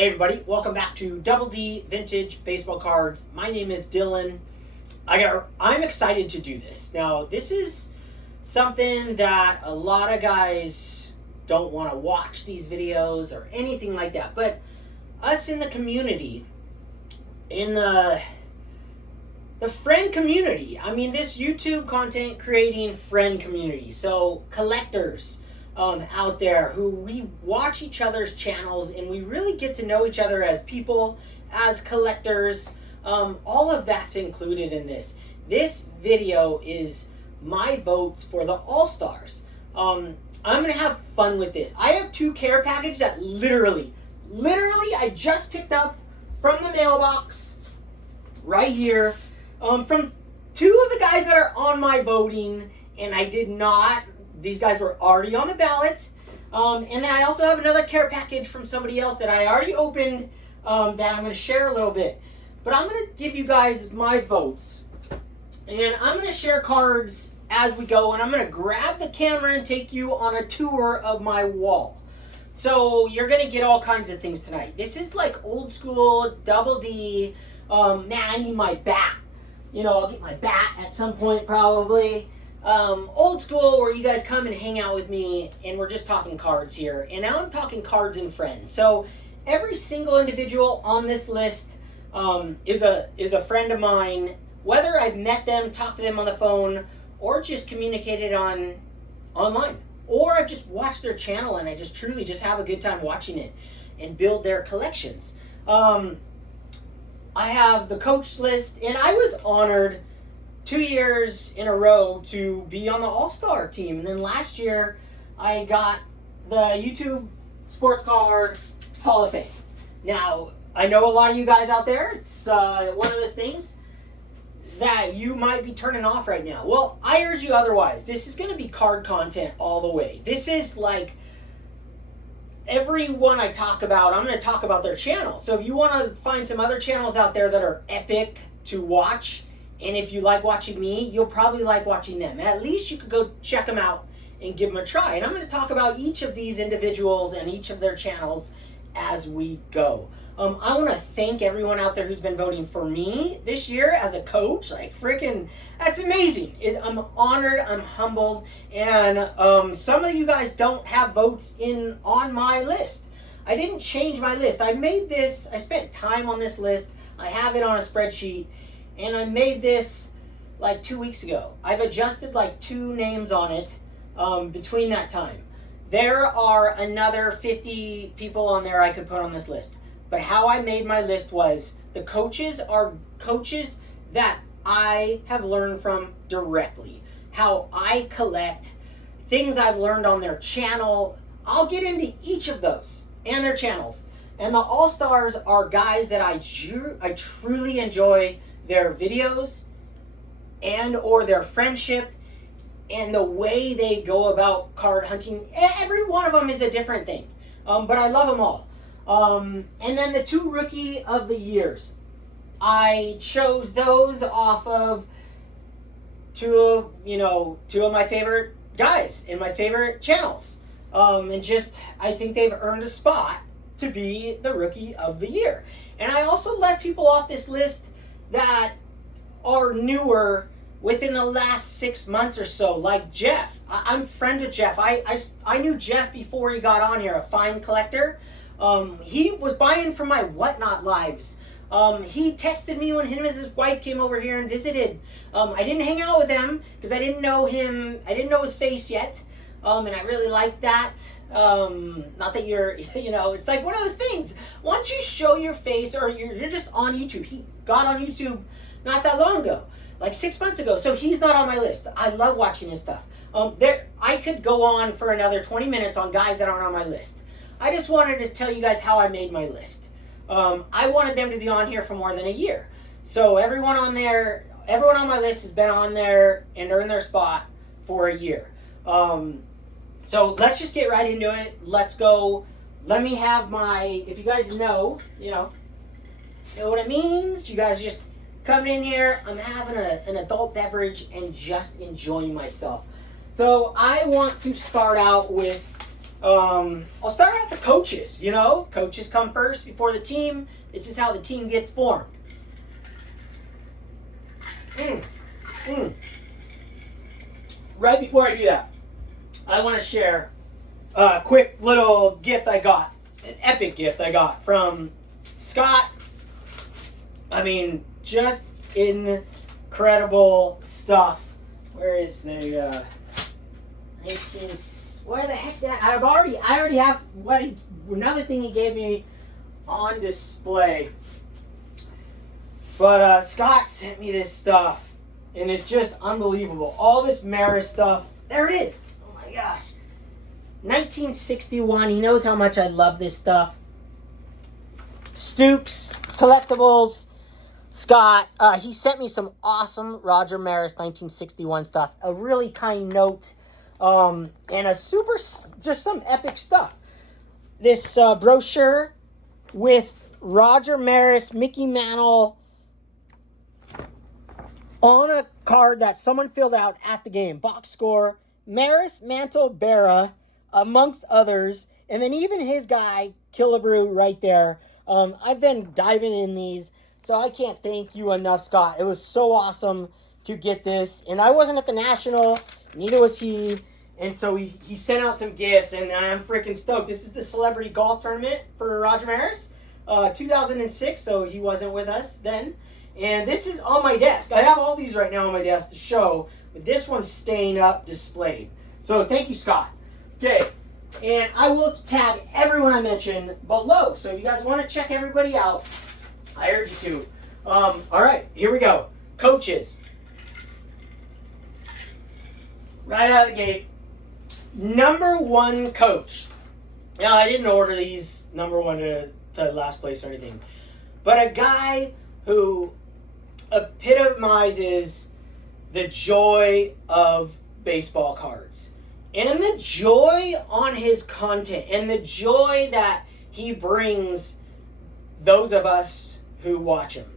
Hey everybody, welcome back to Double D Vintage Baseball Cards. My name is Dylan. I'm excited to do this. Now, this is something that a lot of guys don't want to watch these videos or anything like that. But us in the community, in the friend community, I mean this YouTube content creating friend community. So collectors out there who we watch each other's channels and we really get to know each other as people, as collectors. All of that's included in this. This video is my votes for the All-Stars. I'm gonna have fun with this. I have two care packages that literally I just picked up from the mailbox right here from two of the guys that are on my voting, and I did not. These guys were already on the ballot. And then I also have another care package from somebody else that I already opened that I'm going to share a little bit. But I'm going to give you guys my votes. And I'm going to share cards as we go. And I'm going to grab the camera and take you on a tour of my wall. So you're going to get all kinds of things tonight. This is like old school, Double D. Man, I need my bat. You know, I'll get my bat at some point probably. Old school where you guys come and hang out with me and we're just talking cards here. And now I'm talking cards and friends. So every single individual on this list is a friend of mine, whether I've met them, talked to them on the phone, or just communicated online. Or I've just watched their channel and I just truly just have a good time watching it and build their collections. I have the coach list, and I was honored 2 years in a row to be on the All-Star team. And then last year, I got the YouTube Sports Card Hall of Fame. Now, I know a lot of you guys out there, it's one of those things that you might be turning off right now. Well, I urge you otherwise. This is going to be card content all the way. This is like everyone I talk about, I'm going to talk about their channel. So if you want to find some other channels out there that are epic to watch, and if you like watching me, you'll probably like watching them. At least you could go check them out and give them a try. And I'm going to talk about each of these individuals and each of their channels as we go. I want to thank everyone out there who's been voting for me this year as a coach. Like, freaking, that's amazing. I'm honored, I'm humbled, and some of you guys don't have votes on my list. I didn't change my list. I made this, I spent time on this list. I have it on a spreadsheet. And I made this like 2 weeks ago. I've adjusted like 2 names on it between that time. There are another 50 people on there I could put on this list. But how I made my list was the coaches are coaches that I have learned from directly. How I collect, things I've learned on their channel. I'll get into each of those and their channels. And the All-Stars are guys that I truly enjoy their videos and or their friendship and the way they go about card hunting. Every one of them is a different thing, but I love them all. And then the 2 Rookie of the Years, I chose those off of two of my favorite guys in my favorite channels, and just I think they've earned a spot to be the Rookie of the Year. And I also left people off this list that are newer within the last 6 months or so, like Jeff. I'm friends with Jeff. I knew Jeff before he got on here, a fine collector. He was buying from my Whatnot lives. He texted me when him and his wife came over here and visited. I didn't hang out with him because I didn't know him. I didn't know his face yet. And I really like that. Not that you're, it's like one of those things. Once you show your face or you're just on YouTube. He got on YouTube not that long ago, like 6 months ago. So he's not on my list. I love watching his stuff. I could go on for another 20 minutes on guys that aren't on my list. I just wanted to tell you guys how I made my list. I wanted them to be on here for more than a year. So everyone on my list has been on there and earned their spot for a year. So let's just get right into it. Let's go. Let me have if you guys know what it means. You guys just coming in here. I'm having an adult beverage and just enjoying myself. So I want to start out with, I'll start out the coach coaches, you know? Coaches come first before the team. This is how the team gets formed. Right before I do that, I want to share a quick little gift I got. An epic gift I got from Scott. I mean, just incredible stuff. Where is the 19? Where the heck did I already have another thing he gave me on display. But Scott sent me this stuff, and it's just unbelievable. All this Maris stuff. There it is. Oh my gosh. 1961. He knows how much I love this stuff. Stooks, collectibles. Scott, he sent me some awesome Roger Maris 1961 stuff. A really kind note, and just some epic stuff. This brochure with Roger Maris, Mickey Mantle on a card that someone filled out at the game. Box score, Maris, Mantle, Berra, amongst others. And then even his guy, Killebrew, right there. I've been diving in these, so I can't thank you enough, Scott. It was so awesome to get this. And I wasn't at the National, neither was he. And so he sent out some gifts, and I'm freaking stoked. This is the Celebrity Golf Tournament for Roger Maris, 2006, so he wasn't with us then. And this is on my desk. I have all these right now on my desk to show, but this one's staying up displayed. So thank you, Scott. Okay, and I will tag everyone I mentioned below. So if you guys want to check everybody out, I urge you to. All right, here we go. Coaches. Right out of the gate. Number one coach. Now, I didn't order these number one to last place or anything. But a guy who epitomizes the joy of baseball cards. And the joy on his content. And the joy that he brings those of us who watch him.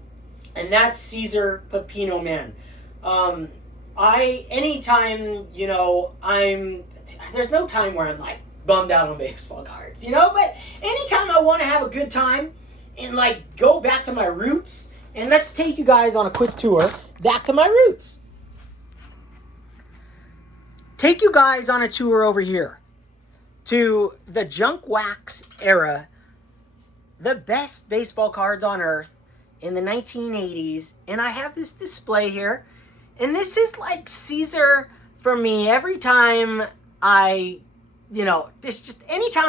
And that's Cesar Pepino Man. Anytime, there's no time where I'm like bummed out on baseball cards, but anytime I want to have a good time and like go back to my roots, and let's take you guys on a quick tour back to my roots. Take you guys on a tour over here to the junk wax era, the best baseball cards on earth in the 1980s, and I have this display here, and this is like Caesar for me. Every time anytime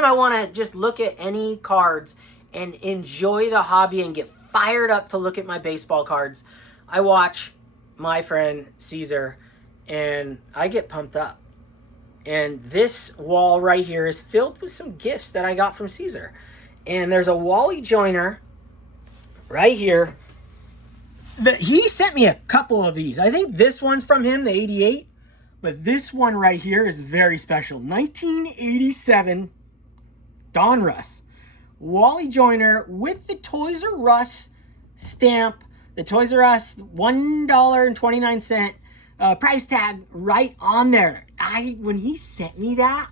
I want to just look at any cards and enjoy the hobby and get fired up to look at my baseball cards, I watch my friend Caesar and I get pumped up. And this wall right here is filled with some gifts that I got from Caesar. And there's a Wally Joyner right here. He sent me a couple of these. I think this one's from him, the 88. But this one right here is very special. 1987 Donruss. Wally Joyner with the Toys R Us stamp. The Toys R Us $1.29 price tag right on there. When he sent me that,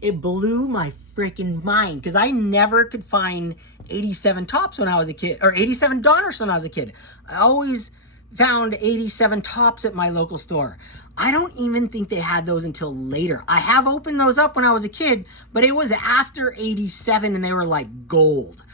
it blew my freaking mind. Because I never could find 87 Tops when I was a kid. Or 87 Donruss when I was a kid. I always found 87 Tops at my local store. I don't even think they had those until later. I have opened those up when I was a kid, but it was after 87 and they were like gold.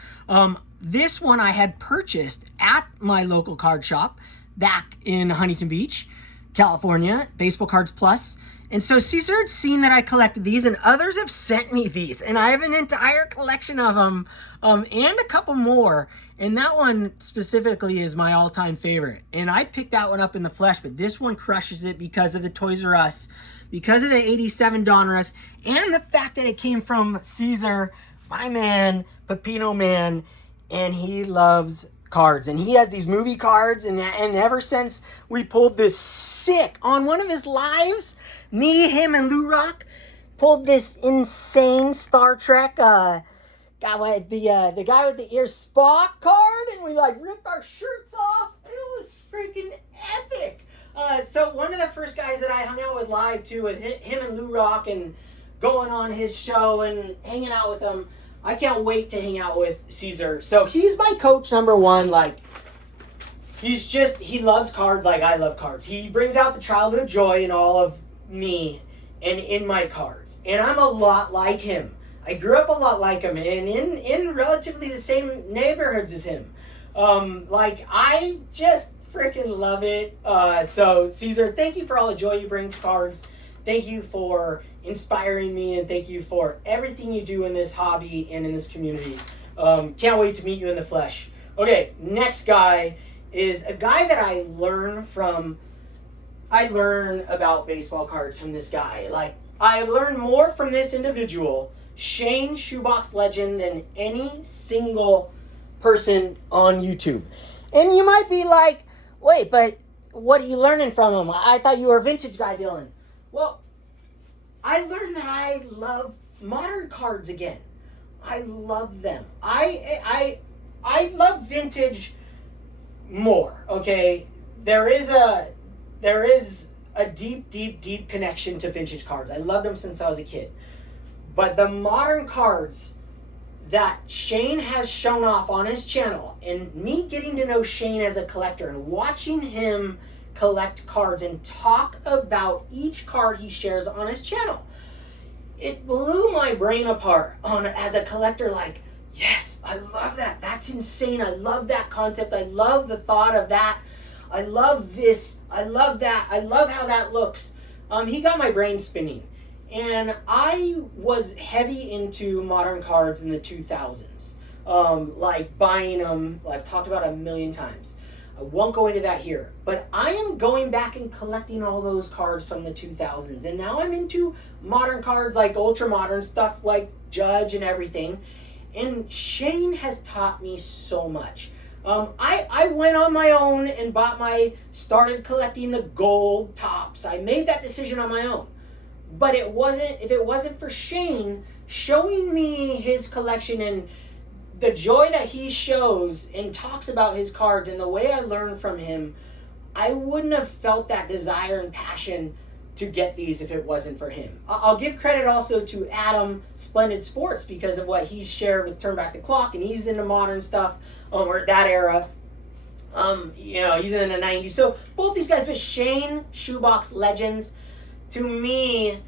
This one I had purchased at my local card shop back in Huntington Beach, California, Baseball Cards Plus. And so Caesar had seen that I collected these, and others have sent me these. And I have an entire collection of them, and a couple more. And that one specifically is my all-time favorite. And I picked that one up in the flesh, but this one crushes it because of the Toys R Us, because of the 87 Donruss, and the fact that it came from Caesar, my man, Pepino Man, and he loves cards. And he has these movie cards, and ever since we pulled this sick, on one of his lives, me, him, and Lou Rock pulled this insane Star Trek, the guy with the ear Spock card, and we like ripped our shirts off. It was freaking epic. So one of the first guys that I hung out with live too, with him and Lou Rock, and going on his show and hanging out with him, I can't wait to hang out with Caesar. So he's my coach number one. Like, he loves cards like I love cards. He brings out the childhood joy in all of me and in my cards. And I'm a lot like him. I grew up a lot like him and in relatively the same neighborhoods as him. Like, I just freaking love it. So Caesar, thank you for all the joy you bring to cards. Thank you for inspiring me, and thank you for everything you do in this hobby and in this community. Can't wait to meet you in the flesh. Okay, next guy is a guy that I learn about baseball cards from this guy. Like, I've learned more from this individual, Shane Shoebox Legend, than any single person on YouTube. And you might be like, wait, but what are you learning from him? I thought you were a vintage guy, Dylan. Well, I learned that I love modern cards again. I love them. I love vintage more. Okay, there is a deep connection to vintage cards. I loved them since I was a kid. But the modern cards that Shane has shown off on his channel, and me getting to know Shane as a collector and watching him collect cards and talk about each card he shares on his channel, it blew my brain apart as a collector. Like, yes, I love that. That's insane. I love that concept. I love the thought of that. I love this. I love that. I love how that looks. He got my brain spinning. And I was heavy into modern cards in the 2000s. Like buying them, I've talked about a million times. I won't go into that here. But I am going back and collecting all those cards from the 2000s. And now I'm into modern cards, like ultra modern stuff like Judge and everything. And Shane has taught me so much. I went on my own and started collecting the gold tops. I made that decision on my own. But if it wasn't for Shane showing me his collection and the joy that he shows and talks about his cards and the way I learned from him, I wouldn't have felt that desire and passion to get these if it wasn't for him. I'll give credit also to Adam Splendid Sports because of what he shared with Turn Back the Clock, and he's into modern stuff, or that era. He's in the 90s. So both these guys, but Shane Shoebox Legends, to me,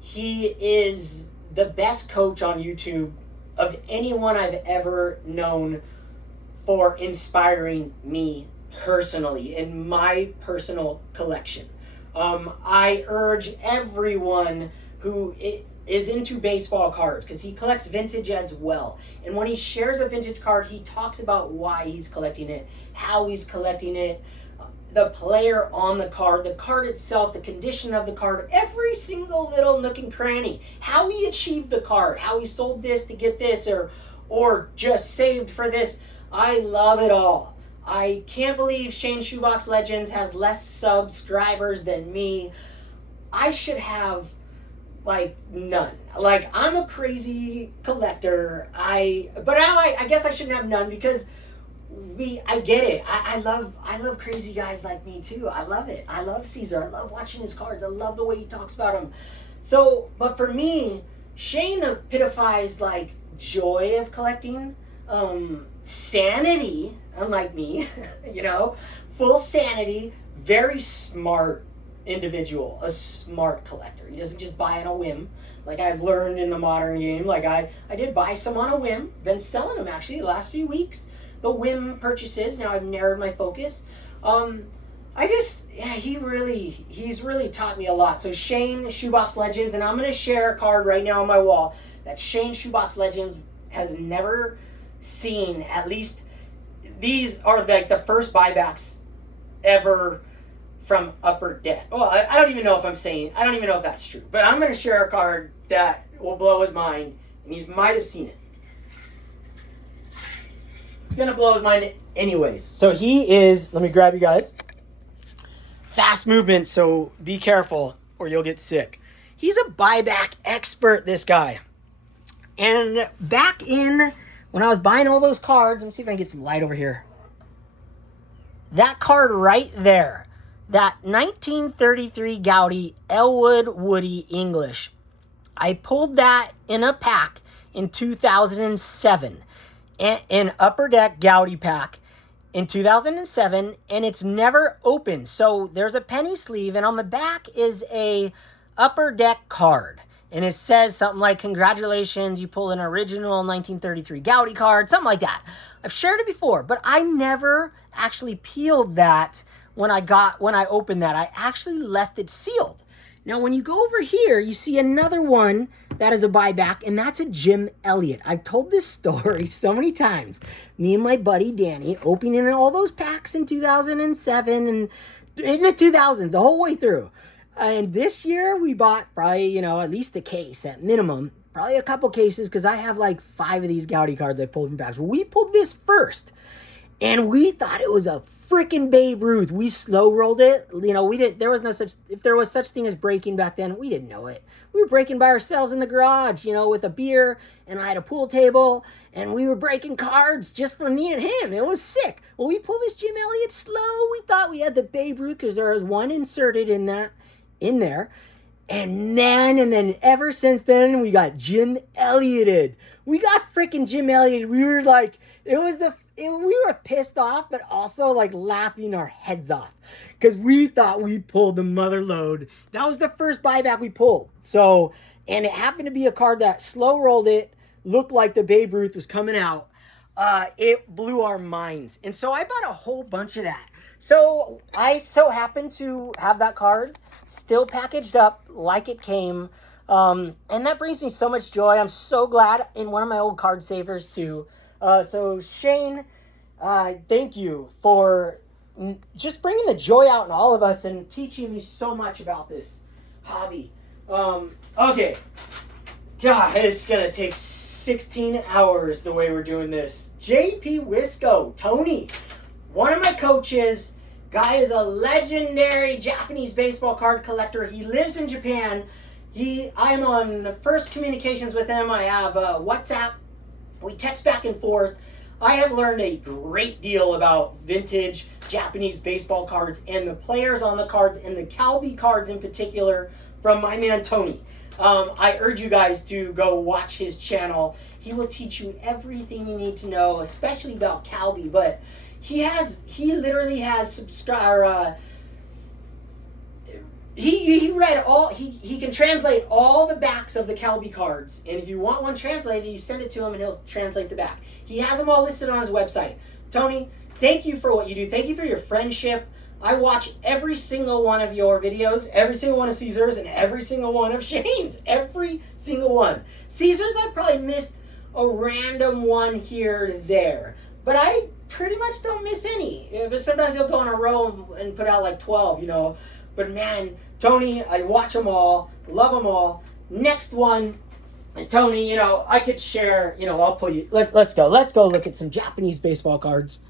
he is the best coach on YouTube of anyone I've ever known for inspiring me personally in my personal collection. I urge everyone who is into baseball cards, because he collects vintage as well. And when he shares a vintage card, he talks about why he's collecting it, how he's collecting it, the player on the card itself, the condition of the card, every single little nook and cranny, how he achieved the card, how he sold this to get this, or just saved for this. I love it all. I can't believe Shane Shoebox Legends has less subscribers than me. I should have none. I'm a crazy collector. But now I guess I shouldn't have none because I get it. I love crazy guys like me too. I love it. I love Caesar. I love watching his cards. I love the way he talks about them. So, but for me, Shane epitophized joy of collecting, sanity, unlike me, full sanity, very smart individual, a smart collector. He doesn't just buy on a whim, like I've learned in the modern game. I did buy some on a whim, been selling them actually the last few weeks. The whim purchases, now I've narrowed my focus. He's really taught me a lot. So Shane Shoebox Legends, and I'm going to share a card right now on my wall that Shane Shoebox Legends has never seen. At least these are the first buybacks ever from Upper Deck. Well, I don't even know if that's true, but I'm going to share a card that will blow his mind, and he might have seen it. It's going to blow his mind anyways. So he is, let me grab you guys. Fast movement, so be careful or you'll get sick. He's a buyback expert, this guy. And back in, when I was buying all those cards, let me see if I can get some light over here. That card right there, that 1933 Gaudy Elwood Woody English. I pulled that in a pack in 2007. An Upper Deck Goudy pack in 2007, and it's never opened. So there's a penny sleeve, and on the back is a Upper Deck card. And it says something like, congratulations, you pulled an original 1933 Goudy card, something like that. I've shared it before, but I never actually peeled that when I opened that. I actually left it sealed. Now, when you go over here, you see another one that is a buyback, and that's a Jim Elliott. I've told this story so many times. Me and my buddy Danny opening all those packs in 2007 and in the 2000s, the whole way through. And this year, we bought probably, at least a case at minimum. Probably a couple cases, because I have like 5 of these Goudy cards I pulled from packs. Well, we pulled this first, and we thought it was a freaking Babe Ruth. We slow rolled it. We didn't. There was no such. If there was such thing as breaking back then, we didn't know it. We were breaking by ourselves in the garage, with a beer, and I had a pool table, and we were breaking cards just for me and him. It was sick. Well, we pulled this Jim Elliott slow. We thought we had the Babe Ruth because there was one inserted in there. And then ever since then, we got Jim Ellioted. We got freaking Jim Elliott. We were like, we were pissed off, but also like laughing our heads off because we thought we pulled the mother load. That was the first buyback we pulled. So, and it happened to be a card that slow rolled it, looked like the Babe Ruth was coming out. It blew our minds. And so I bought a whole bunch of that. So I so happened to have that card still packaged up like it came. And that brings me so much joy. I'm so glad in one of my old card savers too. So Shane, thank you for just bringing the joy out in all of us and teaching me so much about this hobby. Okay. God, it's going to take 16 hours the way we're doing this. JP Wisco, Tony, one of my coaches. Guy is a legendary Japanese baseball card collector. He lives in Japan. I'm on first communications with him. I have WhatsApp. We text back and forth. I have learned a great deal about vintage Japanese baseball cards and the players on the cards and the Calbee cards in particular from my man Tony. I urge you guys to go watch his channel. He will teach you everything you need to know, especially about Calbee. But he literally has he read all, he can translate all the backs of the Calbee cards, and if you want one translated, you send it to him and he'll translate the back. He has them all listed on his website. Tony, thank you for what you do. Thank you for your friendship. I watch every single one of your videos, every single one of Caesar's, and every single one of Shane's. Every single one. Caesar's, I probably missed a random one here or there, but I pretty much don't miss any. Sometimes he'll go in a row and put out like 12, But man, Tony, I watch them all, love them all. Next one, and Tony, I could share, I'll pull you. Let's go look at some Japanese baseball cards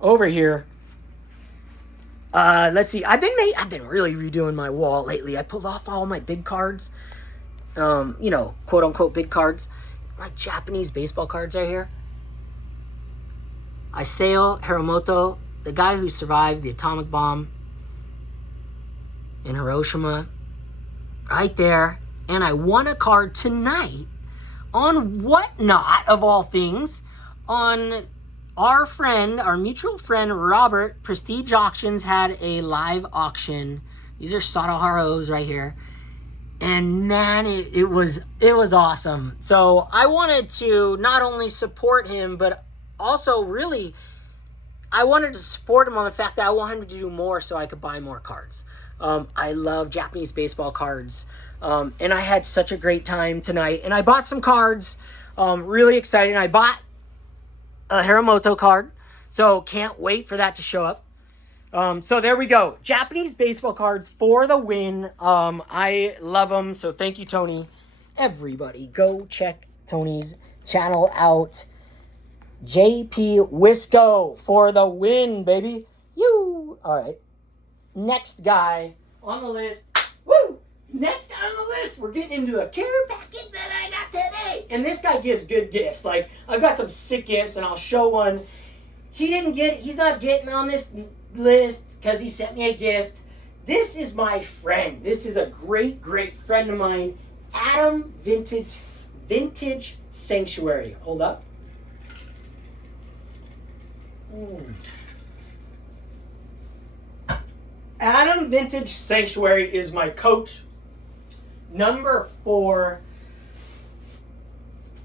over here. Let's see. I've been really redoing my wall lately. I pulled off all my big cards, quote unquote big cards. My Japanese baseball cards right here. Isao Hiromoto, the guy who survived the atomic bomb in Hiroshima, right there. And I won a card tonight on Whatnot, of all things, on our mutual friend Robert. Prestige Auctions had a live auction. These are Sadaharos right here. And man, it was awesome. So I wanted to not only support him, but also really, I wanted to support him on the fact that I want him to do more so I could buy more cards. I love Japanese baseball cards. And I had such a great time tonight. And I bought some cards. Really excited. I bought a Hiromoto card. So can't wait for that to show up. So there we go. Japanese baseball cards for the win. I love them. So thank you, Tony. Everybody go check Tony's channel out. JP Wisco for the win, baby. You. All right. Next guy on the list. Woo! Next guy on the list. We're getting into a care package that I got today. And this guy gives good gifts. Like, I've got some sick gifts, and I'll show one. He's not getting on this list because he sent me a gift. This is my friend. This is a great, great friend of mine. Adam Vintage Sanctuary. Hold up. Adam Vintage Sanctuary is my coach. Number 4.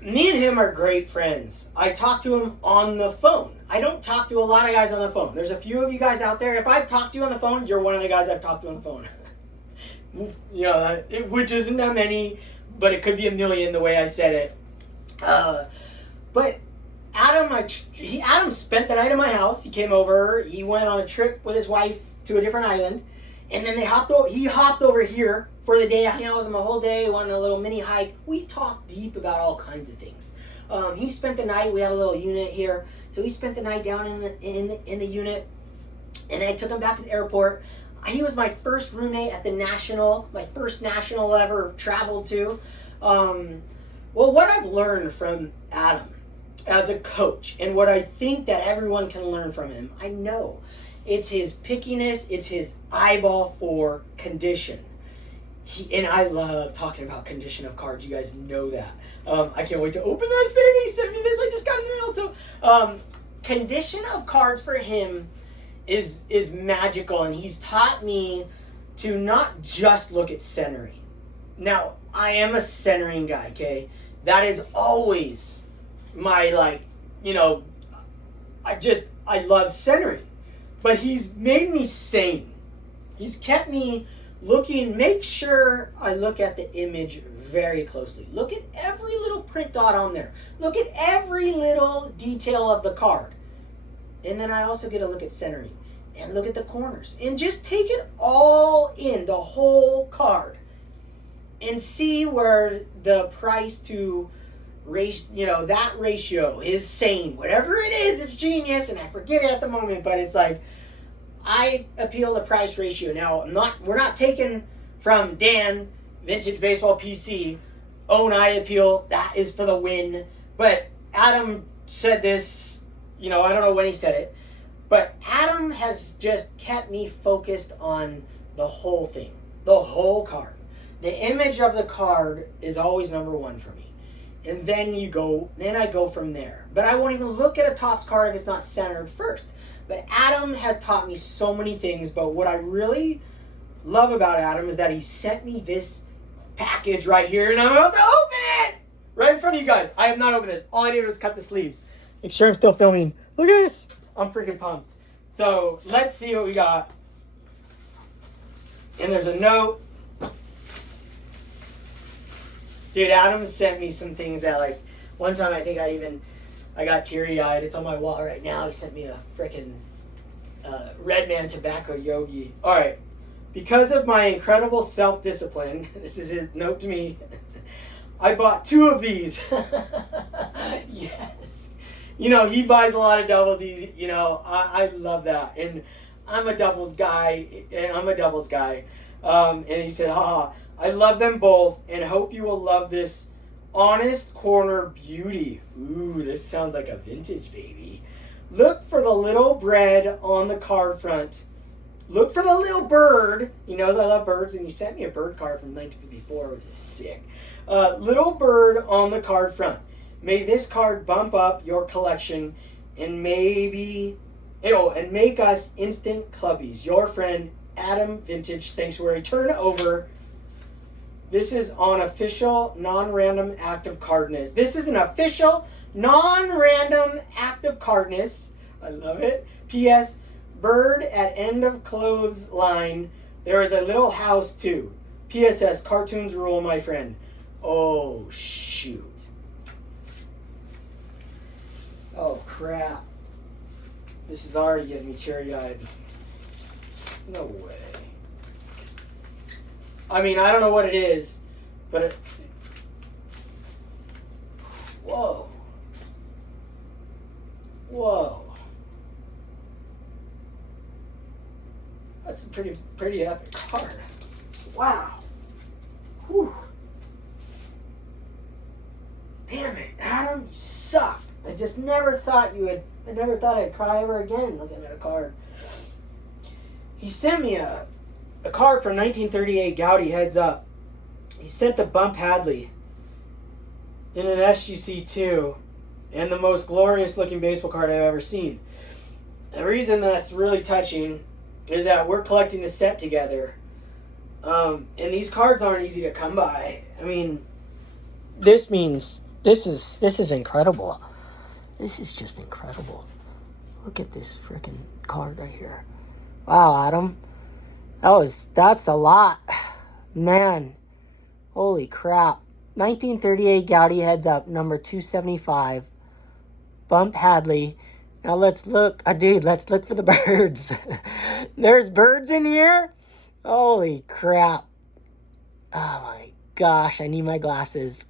Me and him are great friends. I talk to him on the phone. I don't talk to a lot of guys on the phone. There's a few of you guys out there. If I've talked to you on the phone, you're one of the guys I've talked to on the phone. You know, which isn't that many, but it could be a million the way I said it. But Adam spent the night at my house. He came over. He went on a trip with his wife to a different island, and then he hopped over here for the day. I hung out with him a whole day, went on a little mini hike. We talked deep about all kinds of things. He spent the night. We have a little unit here, so he spent the night down in the unit, and I took him back to the airport. He was my first roommate at my first national ever traveled to. Well, what I've learned from Adam as a coach, and what I think that everyone can learn from him, I know it's his pickiness, it's his eyeball for condition. And I love talking about condition of cards. You guys know that. I can't wait to open this, baby. He sent me this. I just got an email. So, condition of cards for him is magical, and he's taught me to not just look at centering. Now, I am a centering guy, okay? That is always my, I love centering. But he's made me sane. He's kept me looking, make sure I look at the image very closely. Look at every little print dot on there. Look at every little detail of the card. And then I also get a look at centering. And look at the corners. And just take it all in, the whole card. And see where the price to that ratio is sane. Whatever it is, it's genius, and I forget it at the moment, but it's like, I appeal the price ratio. Now, we're not taking from Dan, Vintage Baseball PC, own I appeal, that is for the win. But Adam said this, I don't know when he said it, but Adam has just kept me focused on the whole thing, the whole card. The image of the card is always number 1 for me. And then I go from there. But I won't even look at a Topps card if it's not centered first. But Adam has taught me so many things. But what I really love about Adam is that he sent me this package right here, and I'm about to open it right in front of you guys. I have not opened this. All I did was cut the sleeves. Make sure I'm still filming. Look at this. I'm freaking pumped. So let's see what we got. And there's a note. Dude, Adam sent me some things that, one time I think I got teary-eyed. It's on my wall right now. He sent me a freaking Red Man Tobacco Yogi. All right. Because of my incredible self-discipline, this is his note to me, I bought 2 of these. Yes. He buys a lot of doubles. I love that. And I'm a doubles guy. And he said, haha, I love them both and hope you will love this Honest Corner Beauty. Ooh, this sounds like a vintage baby. Look for the little bread on the card front. Look for the little bird. He knows I love birds, and he sent me a bird card from 1954, which is sick. Little bird on the card front. May this card bump up your collection and make us instant clubbies. Your friend, Adam Vintage Sanctuary. Turn over. This is on official non-random act of cardness. This is an official non-random act of cardness. I love it. P.S. Bird at end of clothes line. There is a little house too. P.S.S. Cartoons rule, my friend. Oh, shoot. Oh, crap. This is already getting me teary-eyed. No way. I mean, I don't know what it is, but whoa. Whoa. That's a pretty epic card. Wow. Whew. Damn it, Adam, you suck. I just never thought I'd cry ever again looking at a card. He sent me a card from 1938, Gowdy Heads Up. He sent the Bump Hadley. in an SGC2 and the most glorious looking baseball card I've ever seen. The reason that's really touching is that we're collecting the set together. And these cards aren't easy to come by. I mean, this is incredible. This is just incredible. Look at this freaking card right here. Wow, Adam. That's a lot. Man. Holy crap. 1938 Gowdy Heads Up, number 275. Bump Hadley. Now let's look. Dude, let's look for the birds. There's birds in here? Holy crap. Oh my gosh, I need my glasses.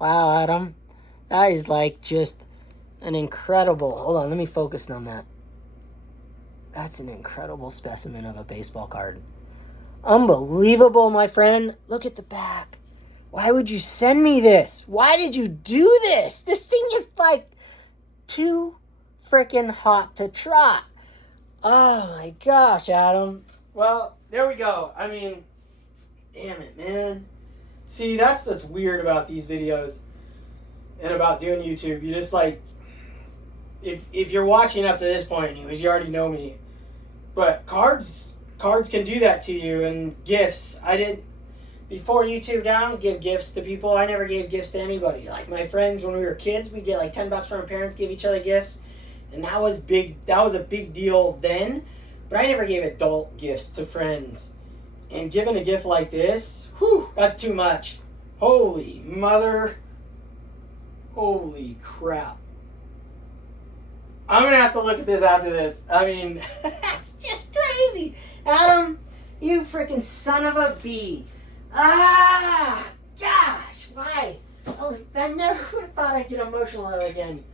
Wow, Adam. That is like just an incredible... Hold on, let me focus on that. That's an incredible specimen of a baseball card. Unbelievable, my friend. Look at the back. Why would you send me this? Why did you do this? This thing is like too freaking hot to trot. Oh my gosh, Adam. Well, there we go. I mean, damn it, man. See, that's what's weird about these videos and about doing YouTube. You just like, if you're watching up to this point, because you already know me, but cards can do that to you, and gifts. Before YouTube, I don't give gifts to people. I never gave gifts to anybody. Like my friends, when we were kids, we'd get like $10 from our parents, give each other gifts, and that was big. That was a big deal then. But I never gave adult gifts to friends. And giving a gift like this, whew, that's too much. Holy mother. Holy crap. I'm going to have to look at this after this. I mean, that's just crazy. Adam, you freaking son of a bee. Ah, gosh, why? I never would have thought I'd get emotional again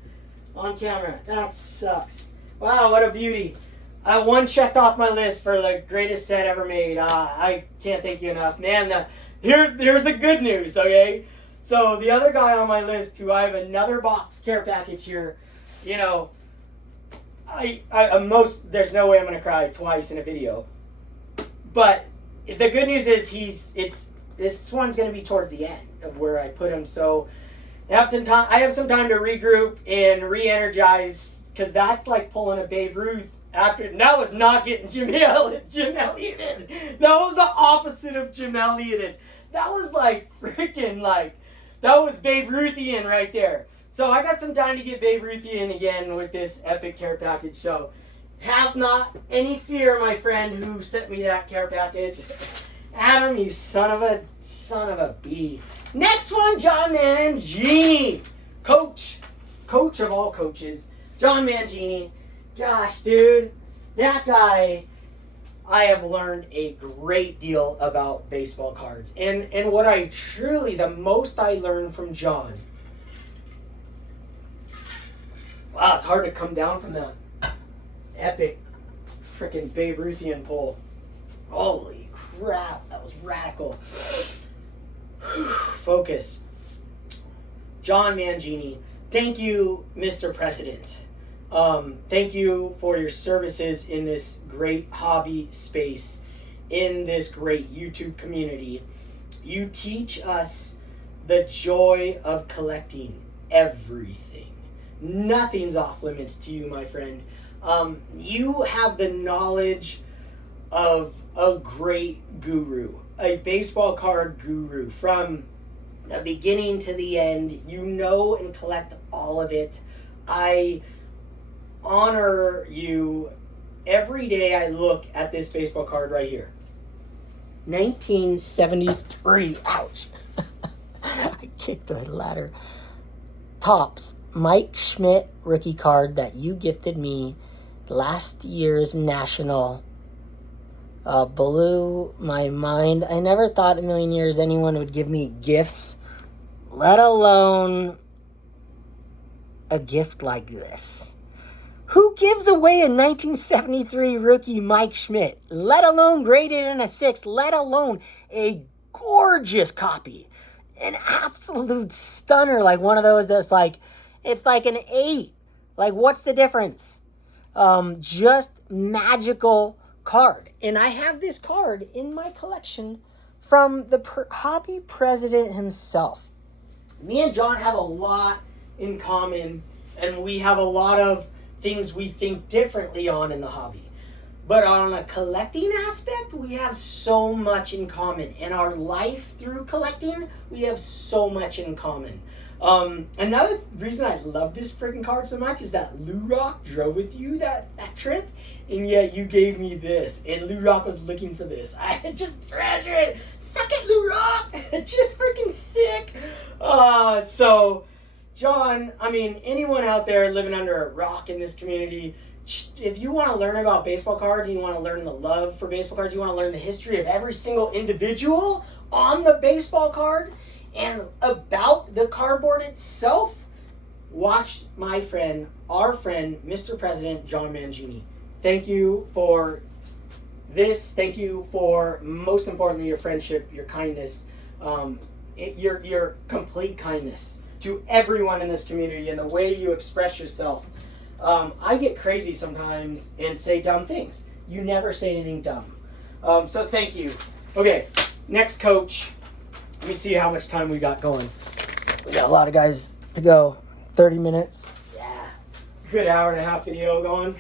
on camera. That sucks. Wow, what a beauty. One checked off my list for the greatest set ever made. I can't thank you enough. Man, here's the good news, okay? So the other guy on my list, who I have another box care package here, you know, there's no way I'm going to cry twice in a video. But the good news is this one's going to be towards the end of where I put him. So I have some time to regroup and re-energize, because that's like pulling a Babe Ruth. That was not getting Jim Ellioted. That was the opposite of Jim Ellioted. That was like freaking that was Babe Ruthian right there. So I got some time to get Babe Ruthian again with this epic care package. So have not any fear, my friend who sent me that care package. Adam, you son of a bee. Next one, John Mangini. Coach of all coaches. John Mangini. Gosh, dude, that guy, I have learned a great deal about baseball cards. And what the most I learned from John. Wow, it's hard to come down from that epic freaking Babe Ruthian pull. Holy crap, that was radical. Focus. John Mangini, thank you, Mr. President. Thank you for your services in this great hobby space, in this great YouTube community. You teach us the joy of collecting everything. Nothing's off limits to you, my friend. You have the knowledge of a great guru, a baseball card guru. From the beginning to the end, you know and collect all of it. I honor you every day I look at this baseball card right here. 1973. Ouch. I kicked the ladder. Topps Mike Schmidt rookie card that you gifted me last year's National. Blew my mind. I never thought in a million years anyone would give me gifts, let alone a gift like this. Who gives away a 1973 rookie Mike Schmidt, let alone graded in a 6, let alone a gorgeous copy? An absolute stunner, like one of those that's like, it's like an 8. Like, what's the difference? Just magical card. And I have this card in my collection from the hobby president himself. me and John have a lot in common, and we have a lot of things we think differently on in the hobby. But on a collecting aspect, we have so much in common. In our life through collecting, we have so much in common. Another reason I love this freaking card so much is that Lou Rock drove with you that trip, and yet you gave me this, and Lou Rock was looking for this. I just treasure it. Suck it, Lou Rock. Just freaking sick. So, John, I mean, anyone out there living under a rock in this community, if you want to learn about baseball cards, and you want to learn the love for baseball cards, you want to learn the history of every single individual on the baseball card, and about the cardboard itself, watch my friend, our friend, Mr. President John Mangini. Thank you for this. Thank you for, most importantly, your friendship, your kindness, your complete kindness to everyone in this community, and the way you express yourself. I get crazy sometimes and say dumb things. You never say anything dumb. So thank you. Okay, next coach. Let me see how much time we got going. We got a lot of guys to go. 30 minutes. Yeah. Good hour and a half video going.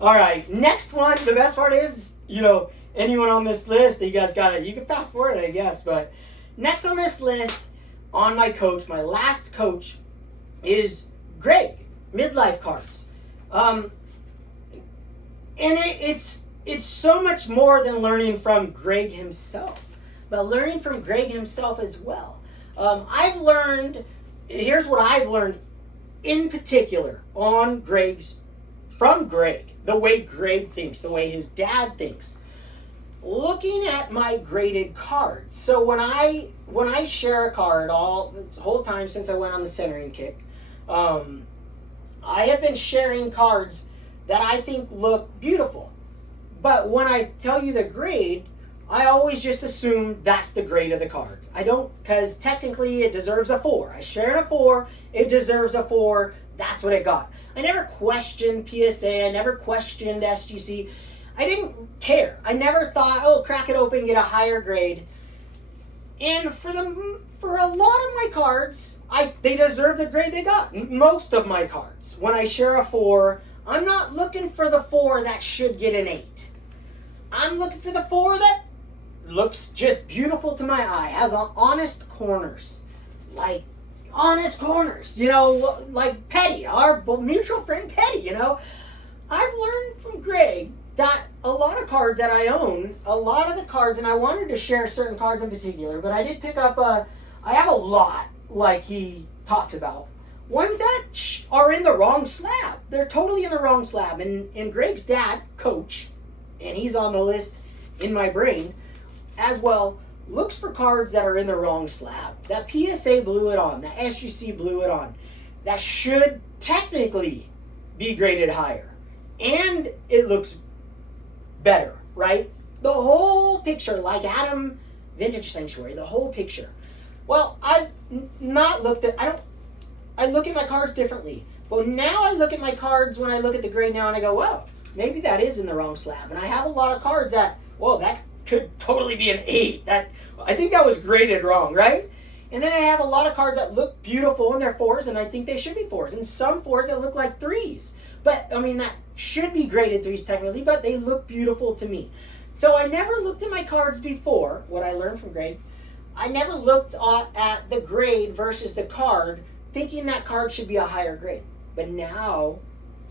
All right. Next one. The best part is, anyone on this list that you guys got it. You can fast forward it, I guess. But next on this list, on my coach, my last coach, is Greg. Midlife cards. And it's so much more than learning from Greg himself, but learning from Greg himself as well. Here's what I've learned in particular from Greg, the way Greg thinks, the way his dad thinks. Looking at my graded cards. So when I share a card this whole time since I went on the centering kick, I have been sharing cards that I think look beautiful. But when I tell you the grade, I always just assume that's the grade of the card. I don't, because technically it deserves a 4. I shared a 4, it deserves a 4, that's what it got. I never questioned PSA, I never questioned SGC. I didn't care. I never thought, crack it open, get a higher grade. And for a lot of my cards, they deserve the grade they got. Most of my cards. When I share a 4, I'm not looking for the 4 that should get an 8. I'm looking for the 4 that looks just beautiful to my eye, has honest corners. Like, honest corners. Like Petty, our mutual friend Petty, I've learned from Greg that a lot of cards that I own, a lot of the cards, and I wanted to share certain cards in particular, but I did pick up I have a lot, like he talks about. Ones that are in the wrong slab. They're totally in the wrong slab. And Greg's dad, Coach, and he's on the list in my brain as well, looks for cards that are in the wrong slab. That PSA blew it on. That SGC blew it on. That should technically be graded higher. And it looks better, right? The whole picture, like Adam Vintage Sanctuary, the whole picture. Well, I've not looked at, I look at my cards differently. But now I look at my cards when I look at the grade now and I go, well, maybe that is in the wrong slab. And I have a lot of cards that, that could totally be an 8. I think that was graded wrong, right? And then I have a lot of cards that look beautiful and they're 4s, and I think they should be 4s. And some 4s that look like 3s. But, that should be graded 3s technically, but they look beautiful to me. So I never looked at my cards before, what I learned from Greg. I never looked at the grade versus the card, thinking that card should be a higher grade. But now,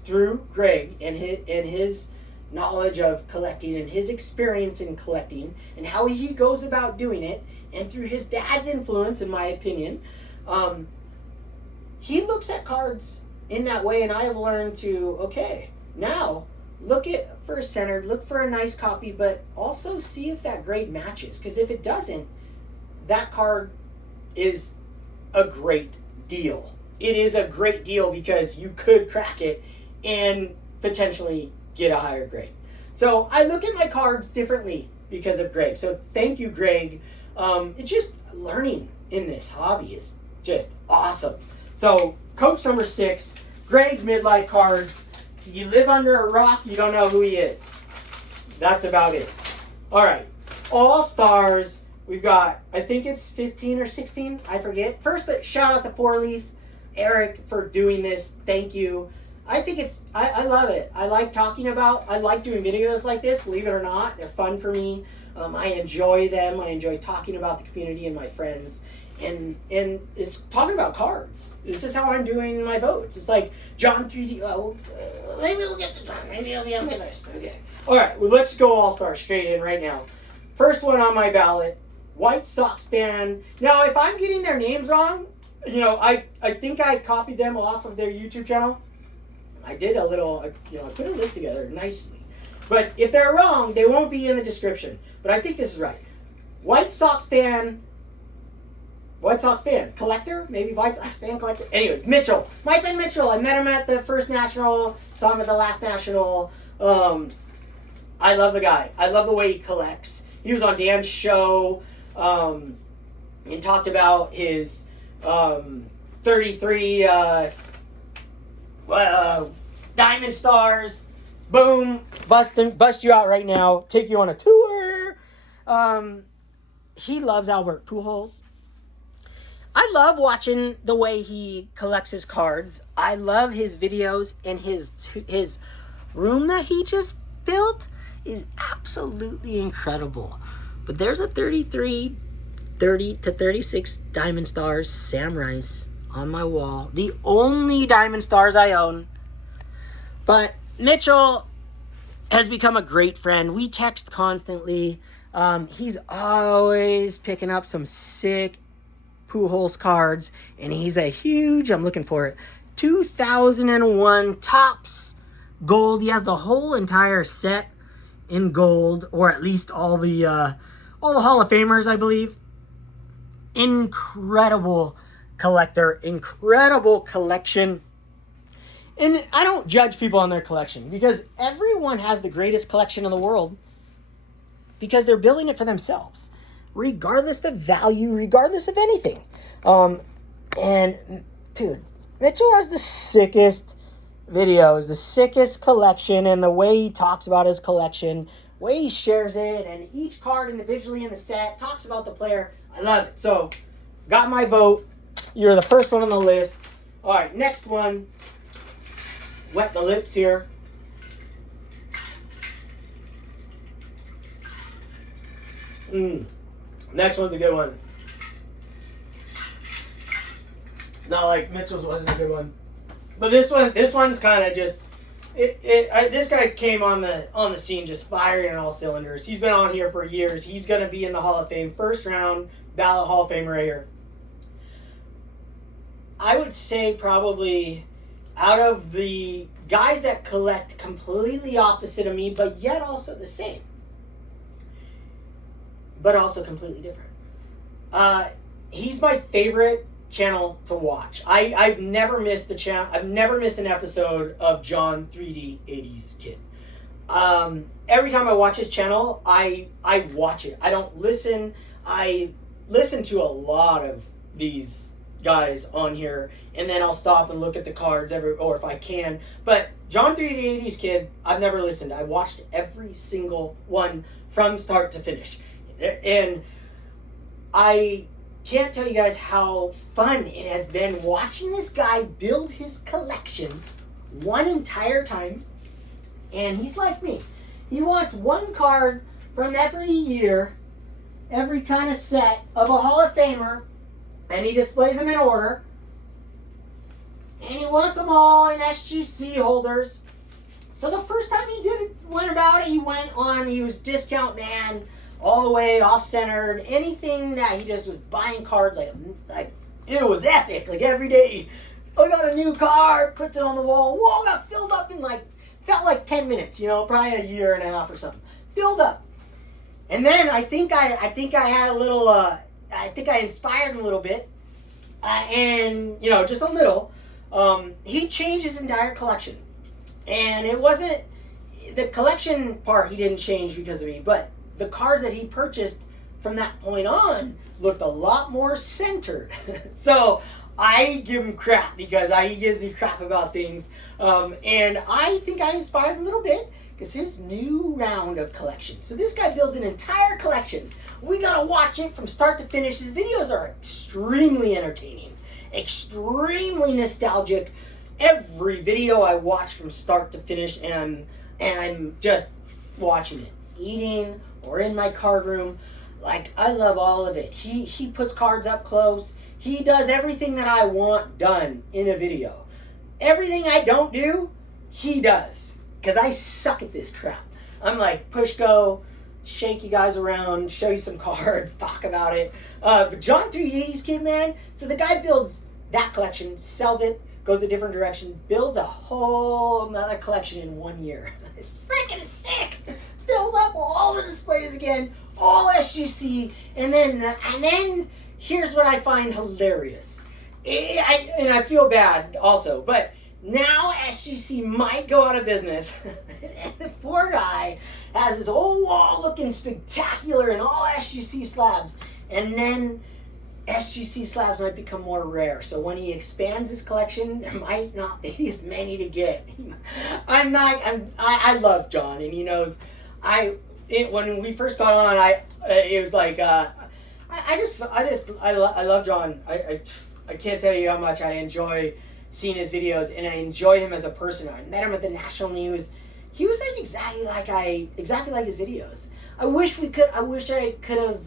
through Greg and his knowledge of collecting and his experience in collecting and how he goes about doing it, and through his dad's influence, in my opinion, he looks at cards in that way, and I have learned to, now look for a centered, look for a nice copy, but also see if that grade matches. Because if it doesn't, that card is a great deal. It is a great deal because you could crack it and potentially get a higher grade. So I look at my cards differently because of Greg. So thank you, Greg. It's just learning in this hobby is just awesome. So coach number 6, Greg midlife cards. You live under a rock, you don't know who he is. That's about it. All right. All Stars We've got, I think it's 15 or 16, I forget. First, shout out to Four Leaf, Eric, for doing this. Thank you. I think I love it. I like doing videos like this, believe it or not. They're fun for me. I enjoy them. I enjoy talking about the community and my friends. And it's talking about cards. This is how I'm doing my votes. It's like John 3D. Maybe we'll get to John. Maybe he'll be on my list. Okay. All right. Well, let's go All-Star straight in right now. First one on my ballot, White Sox fan. Now, if I'm getting their names wrong, I think I copied them off of their YouTube channel. I did a little, I put a list together nicely. But if they're wrong, they won't be in the description. But I think this is right. White Sox fan, collector? Maybe White Sox fan, collector? Anyways, Mitchell. My friend Mitchell. I met him at the first National, saw him at the last National. I love the guy. I love the way he collects. He was on Dan's show and talked about his 33 Diamond Stars. Boom. Bust you out right now. Take you on a tour. He loves Albert Pujols. I love watching the way he collects his cards. I love his videos, and his room that he just built is absolutely incredible. But there's a 30 to 36 Diamond Stars Sam Rice on my wall. The only Diamond Stars I own. But Mitchell has become a great friend. We text constantly. He's always picking up some sick Pujols cards. And he's a huge, I'm looking for it, 2001 Topps gold. He has the whole entire set in gold, or at least all the Hall of Famers, I believe. Incredible collector, incredible collection. And I don't judge people on their collection, because everyone has the greatest collection in the world because they're building it for themselves, regardless of value, regardless of anything. And dude, Mitchell has the sickest videos, the sickest collection, and the way he talks about his collection, way he shares it, and each card individually in the set, talks about the player. I love it. So, got my vote. You're the first one on the list. All right, next one. Wet the lips here. Next one's a good one. Not like Mitchell's wasn't a good one, but this one's kind of just. This guy came on the scene just firing on all cylinders. He's been on here for years. He's gonna be in the Hall of Fame, first round ballot Hall of Fame right here. I would say probably out of the guys that collect completely opposite of me, but yet also the same, but also completely different. He's my favorite channel to watch. I've never missed I've never missed an episode of John 3D 80s Kid. Every time I watch his channel, I watch it. I don't listen. I listen to a lot of these guys on here, and then I'll stop and look at the cards or if I can. But John 3D 80s Kid, I've never listened. I watched every single one from start to finish, and I can't tell you guys how fun it has been watching this guy build his collection one entire time. And he's like me. He wants one card from every year, every kind of set of a Hall of Famer, and he displays them in order. And he wants them all in SGC holders. So the first time he went about it, he was discount man, all the way off-centered, anything that he just was buying cards like it was epic. Like every day, I got a new card, puts it on the wall. Whoa, got filled up in felt like 10 minutes, probably a year and a half or something. Filled up. And then I think I had a little, I think I inspired him a little bit. And, just a little. He changed his entire collection. And it wasn't, the collection part he didn't change because of me, but the cards that he purchased from that point on looked a lot more centered. So I give him crap because he gives me crap about things. And I think I inspired him a little bit. because his new round of collections. So this guy builds an entire collection. We gotta watch it from start to finish. His videos are extremely entertaining, extremely nostalgic. Every video I watch from start to finish, and I'm just watching it, eating or in my card room. Like, I love all of it. He puts cards up close. He does everything that I want done in a video. Everything I don't do, he does. Because I suck at this crap. I'm like, push go, shake you guys around, show you some cards, talk about it. But John 380's Kid, man, so the guy builds that collection, sells it, goes a different direction, builds a whole nother collection in 1 year. It's freaking sick. Fills up all the displays again, all SGC, and then here's what I find hilarious. I feel bad also, but now SGC might go out of business. And the poor guy has his whole wall looking spectacular in all SGC slabs, and then SGC slabs might become more rare. So when he expands his collection, there might not be as many to get. I love John, and he knows. When we first got on, it was like I love John. I can't tell you how much I enjoy seeing his videos, and I enjoy him as a person. I met him at the national news. He was like exactly like his videos. I wish I could have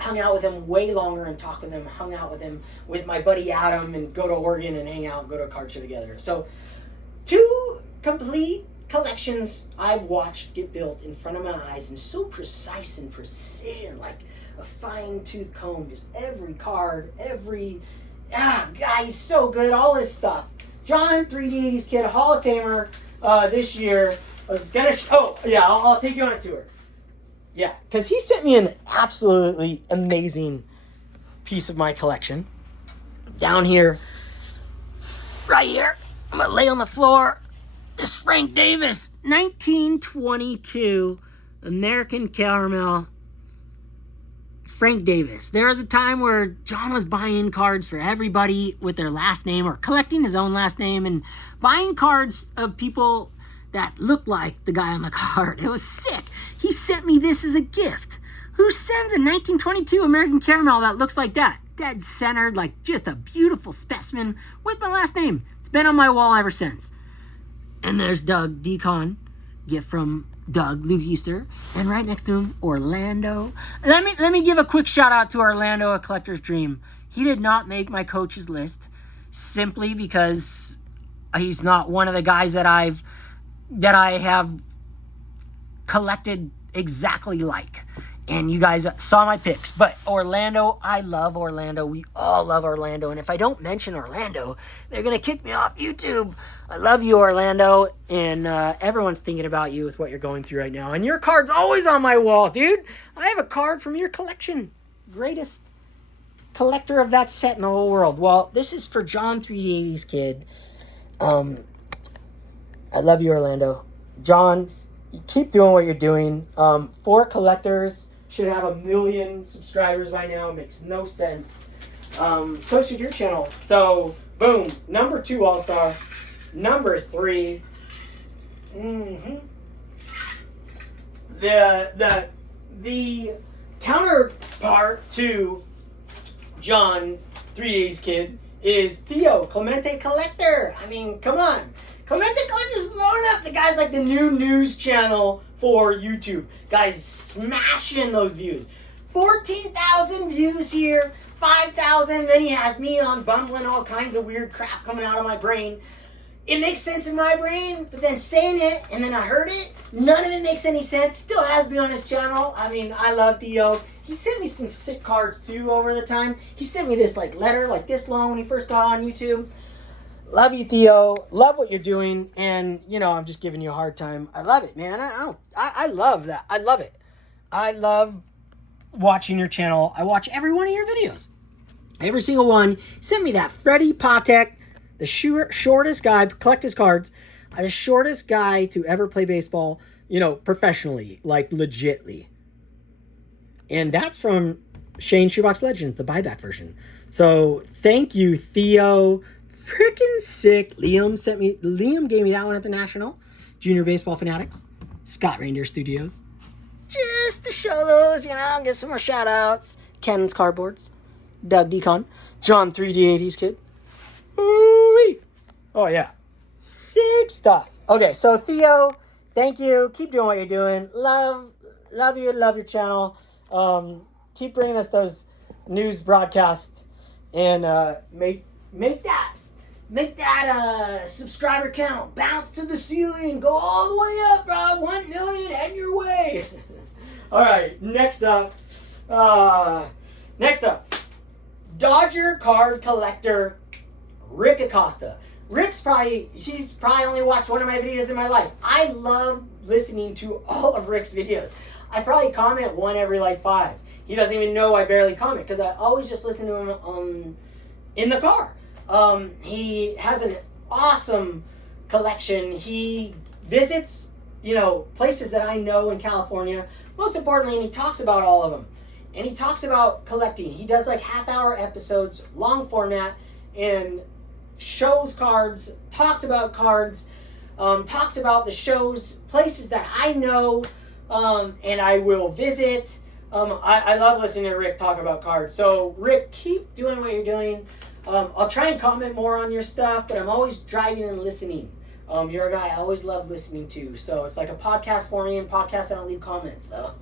hung out with him way longer and talked with him, hung out with him with my buddy Adam, and go to Oregon and hang out and go to a card show together. So 2 complete collections I've watched get built in front of my eyes, and so precise and precision, like a fine-tooth comb, just every card, guy, he's so good, all his stuff. John 380's Kid, Hall of Famer this year. I was gonna I'll take you on a tour. Yeah, because he sent me an absolutely amazing piece of my collection. Down here, right here, I'm gonna lay on the floor. This Frank Davis, 1922 American Caramel. Frank Davis. There was a time where John was buying cards for everybody with their last name, or collecting his own last name, and buying cards of people that looked like the guy on the card. It was sick. He sent me this as a gift. Who sends a 1922 American Caramel that looks like that? Dead centered, like just a beautiful specimen with my last name. It's been on my wall ever since. And there's Doug Decon, gift from Doug Luheister, and right next to him, Orlando. Let me give a quick shout out to Orlando, a collector's dream. He did not make my coach's list simply because he's not one of the guys that I have collected exactly like. And you guys saw my picks. But Orlando, I love Orlando. We all love Orlando. And if I don't mention Orlando, they're going to kick me off YouTube. I love you, Orlando. And everyone's thinking about you with what you're going through right now. And your card's always on my wall, dude. I have a card from your collection. Greatest collector of that set in the whole world. Well, this is for John 380's Kid. I love you, Orlando. John, you keep doing what you're doing. 4 collectors should have 1 million subscribers by now. It makes no sense. So should your channel. So, boom. Number 2 All-Star. Number 3. The counterpart to John 380's Kid is Theo Clemente Collector. I mean, come on. Clemente Collector's blowing up. The guy's like the new news channel for YouTube. Guys smashing those views. 14,000 views here, 5,000. Then he has me on bumbling all kinds of weird crap coming out of my brain. It makes sense in my brain, but then saying it, and then I heard it, none of it makes any sense. Still has me on his channel. I mean, I love Theo. He sent me some sick cards too over the time. He sent me this like letter like this long when he first got on YouTube. Love you, Theo. Love what you're doing. And, you know, I'm just giving you a hard time. I love it, man. I love that. I love it. I love watching your channel. I watch every one of your videos. Every single one. Send me that Freddie Patek, the shortest guy, collect his cards, the shortest guy to ever play baseball, you know, professionally, like legitly. And that's from Shane Shoebox Legends, the buyback version. So thank you, Theo. Freaking sick. Liam gave me that one at the National Junior Baseball Fanatics. Scott Reindeer Studios. Just to show those, give some more shout outs. Ken's Cardboards, Doug Decon, John 3D80s Kid. Ooh-wee. Oh, yeah. Sick stuff. Okay, so Theo, thank you. Keep doing what you're doing. Love you. Love your channel. Keep bringing us those news broadcasts and make that subscriber count bounce to the ceiling. Go all the way up, bro. 1 million and your way. All right, next up, Dodger card collector Rick Acosta. He's probably only watched one of my videos in my life. I love listening to all of Rick's videos. I probably comment one every like 5. He doesn't even know I barely comment because I always just listen to him in the car. He has an awesome collection. He visits, places that I know in California, most importantly, and he talks about all of them. And he talks about collecting. He does like half-hour episodes, long format, and shows cards, talks about cards, talks about the shows, places that I know, and I will visit. I love listening to Rick talk about cards. So, Rick, keep doing what you're doing. I'll try and comment more on your stuff, but I'm always driving and listening. You're a guy I always love listening to. So it's like a podcast for me, and podcasts I don't leave comments. So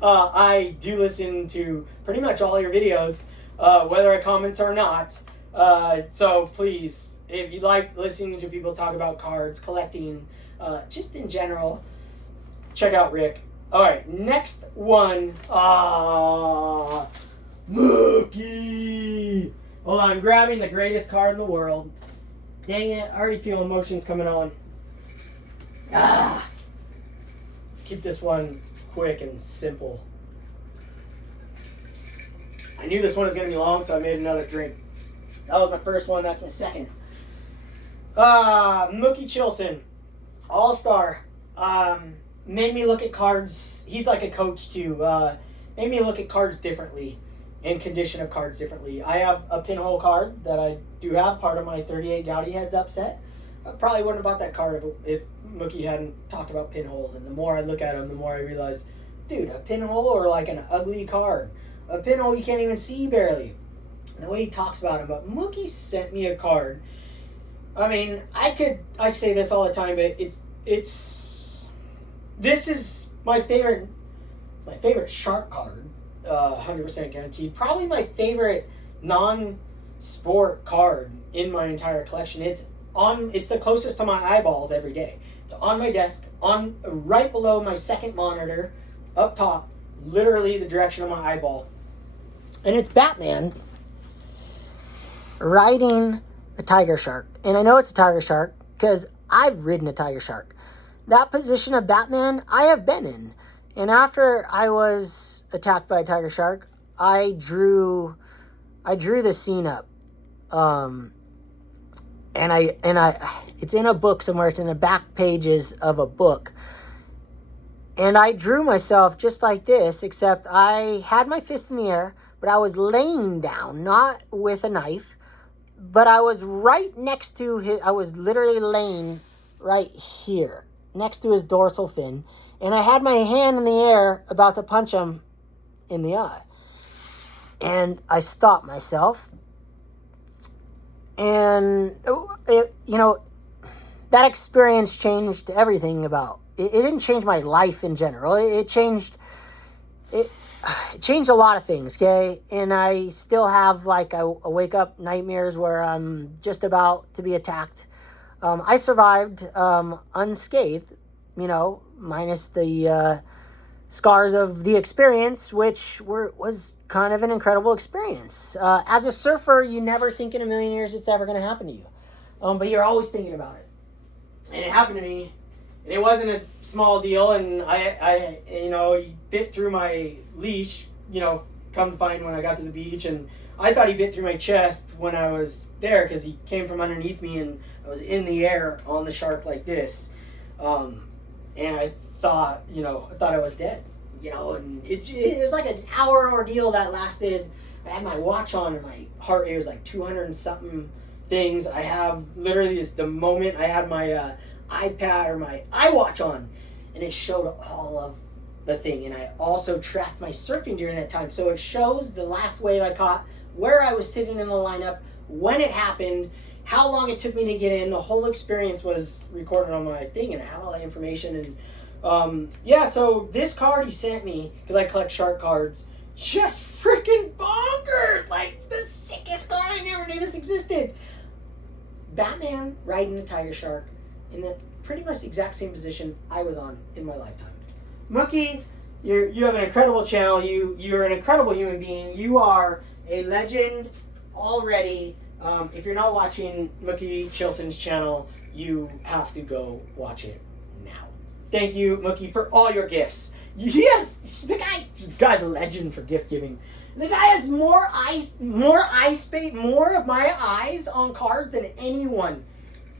I do listen to pretty much all your videos, whether I comment or not. So please, if you like listening to people talk about cards, collecting, just in general, check out Rick. All right, next one. Mookie. Hold on, I'm grabbing the greatest card in the world. Dang it, I already feel emotions coming on. Keep this one quick and simple. I knew this one was going to be long, so I made another drink. That was my first one, that's my second. Mookie Chilson, All-Star. Made me look at cards. He's like a coach too. Made me look at cards differently and condition of cards differently. I have a pinhole card that I do have, part of my 38 Gouty Heads upset. I probably wouldn't have bought that card if Mookie hadn't talked about pinholes. And the more I look at him, the more I realize, dude, a pinhole or like an ugly card. A pinhole you can't even see barely. And the way he talks about him, but Mookie sent me a card. I mean, I say this all the time, but this is my favorite. It's my favorite shark card. 100% guaranteed. Probably my favorite non-sport card in my entire collection. It's the closest to my eyeballs every day. It's on my desk, right below my second monitor, up top, literally the direction of my eyeball. And it's Batman riding a tiger shark. And I know it's a tiger shark because I've ridden a tiger shark. That position of Batman, I have been in. And after I was attacked by a tiger shark, I drew the scene up. And it's in a book somewhere. It's in the back pages of a book. And I drew myself just like this, except I had my fist in the air, but I was laying down, not with a knife, but I was right next to I was literally laying right here, next to his dorsal fin. And I had my hand in the air about to punch him in the eye. And I stopped myself. And, that experience changed everything about. It didn't change my life in general. It changed a lot of things, okay? And I still have, I wake up nightmares where I'm just about to be attacked. I survived unscathed, minus the scars of the experience, which was kind of an incredible experience. As a surfer, you never think in a million years it's ever going to happen to you. But you're always thinking about it. And it happened to me. And it wasn't a small deal. And I he bit through my leash, come to find when I got to the beach. And I thought he bit through my chest when I was there because he came from underneath me and I was in the air on the shark like this. And I thought I was dead, and it was like an hour ordeal that lasted. I had my watch on and my heart rate was like 200 and something things. I have literally the moment I had my iPad or my iWatch on, and it showed all of the thing. And I also tracked my surfing during that time. So it shows the last wave I caught, where I was sitting in the lineup, when it happened, how long it took me to get in. The whole experience was recorded on my thing, and I have all that information. And yeah, so this card he sent me, because I collect shark cards, just freaking bonkers! Like, the sickest card. I never knew this existed. Batman riding a tiger shark in the pretty much the exact same position I was on in my lifetime. Mookie, you have an incredible channel. You're an incredible human being. You are a legend already. If you're not watching Mookie Chilson's channel, you have to go watch it now. Thank you, Mookie, for all your gifts. Yes, the guy's a legend for gift giving. The guy has more eye space, more of my eyes on cards than anyone.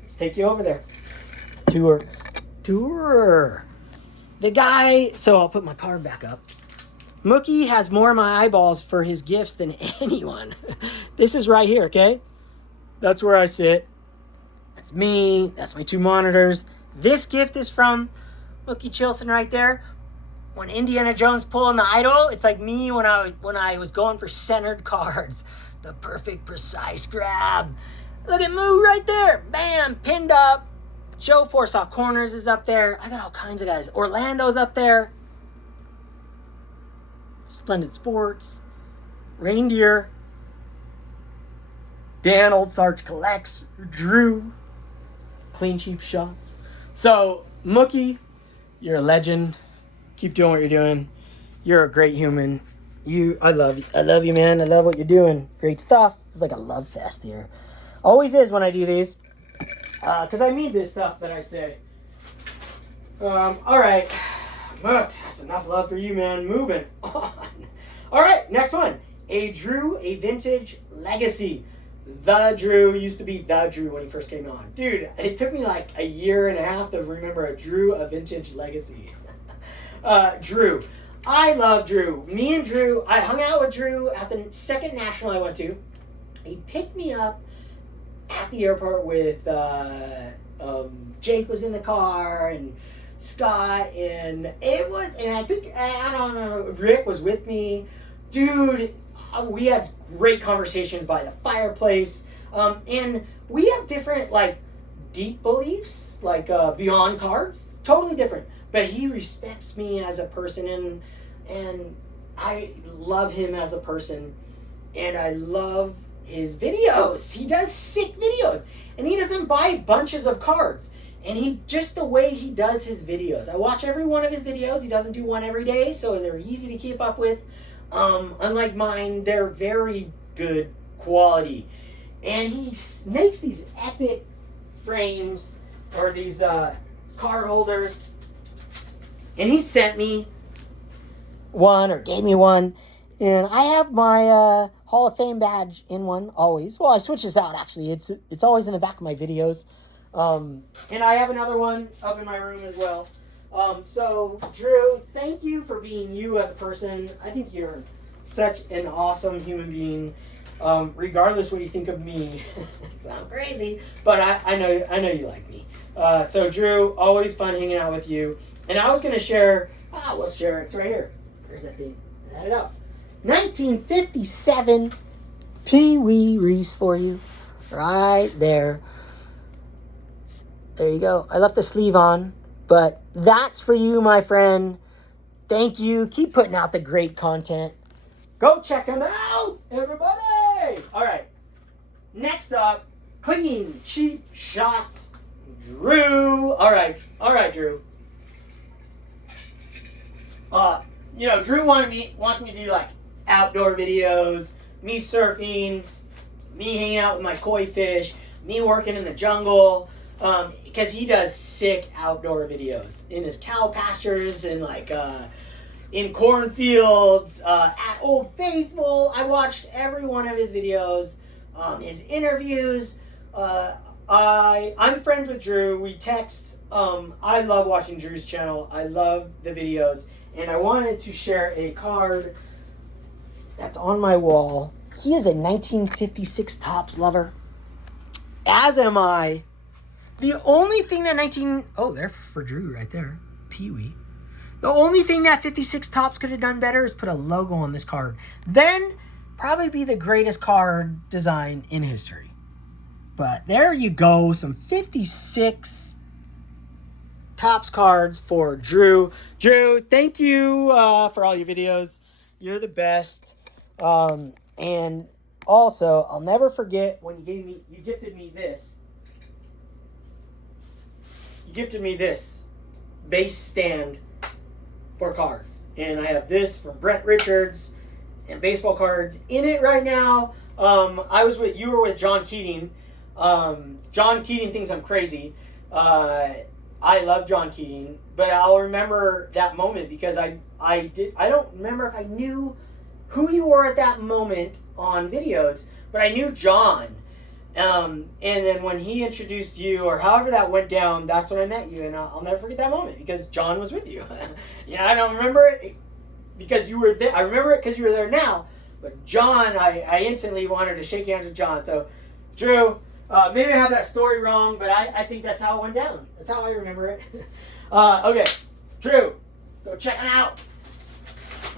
Let's take you over there. Tour. The guy, so I'll put my card back up. Mookie has more of my eyeballs for his gifts than anyone. This is right here, okay? That's where I sit. That's me. That's my 2 monitors. This gift is from Mookie Chilson right there. When Indiana Jones pulling the idol, it's like me when I was going for centered cards. The perfect, precise grab. Look at Moo right there. Bam, pinned up. Joe Force Off Corners is up there. I got all kinds of guys. Orlando's up there. Splendid Sports. Reindeer. Dan Old Sarge Collects. Drew. Clean Cheap Shots. So, Mookie, you're a legend. Keep doing what you're doing. You're a great human. I love you. I love you, man. I love what you're doing. Great stuff. It's like a love fest here. Always is when I do these. Because I mean this stuff that I say. All right. Look, that's enough love for you, man. Moving on. All right, next one. A Drew, a Vintage Legacy. The Drew used to be The Drew when he first came on. Dude, it took me like a year and a half to remember a Drew, a Vintage Legacy. Drew. I love Drew. Me and Drew, I hung out with Drew at the second national I went to. He picked me up at the airport with Jake was in the car and Scott and I think, I don't know, Rick was with me. Dude, we had great conversations by the fireplace. And we have different, like, deep beliefs, like beyond cards. Totally different. But he respects me as a person, and I love him as a person, and I love his videos. He does sick videos, and he doesn't buy bunches of cards. And just the way he does his videos. I watch every one of his videos. He doesn't do one every day, so they're easy to keep up with. Unlike mine, they're very good quality. And he makes these epic frames, or these card holders. And he sent me one, or gave me one. And I have my Hall of Fame badge in one always. Well, I switch this out, actually. It's always in the back of my videos. And I have another one up in my room as well. So, Drew, thank you for being you as a person. I think you're such an awesome human being. Regardless what you think of me. Sound crazy, but I know you like me. So, Drew, always fun hanging out with you. And I was going to share, we'll share it. It's right here. There's that thing. Add it up. 1957 Pee Wee Reese for you. Right there. There you go. I left the sleeve on, but that's for you, my friend. Thank you. Keep putting out the great content. Go check him out, everybody. All right. Next up, Clean Cheap Shots, Drew. All right, Drew. Drew wants me to do like outdoor videos, me surfing, me hanging out with my koi fish, me working in the jungle, because he does sick outdoor videos in his cow pastures and like in cornfields, at Old Faithful. I watched every one of his videos, his interviews. I'm friends with Drew. We text. I love watching Drew's channel. I love the videos. And I wanted to share a card that's on my wall. He is a 1956 Topps lover. As am I. The only thing that they're for Drew right there. Pee-wee. The only thing that 56 Topps could have done better is put a logo on this card. Then, probably be the greatest card design in history. But there you go. Some 56 Topps cards for Drew. Drew, thank you for all your videos. You're the best. And also, I'll never forget when you gifted me this. You gifted me this base stand for cards. And I have this from Brett Richards and baseball cards in it right now. You were with John Keating. John Keating thinks I'm crazy. I love John Keating, but I'll remember that moment because I don't remember if I knew who you were at that moment on videos, but I knew John. And then when he introduced you, or however that went down, that's when I met you, and I'll never forget that moment because John was with you. I don't remember it because you were there. I remember it because you were there now, but John, I instantly wanted to shake hands with John. So, Drew, maybe I have that story wrong, but I think that's how it went down. That's how I remember it. Okay, Drew, go check it out.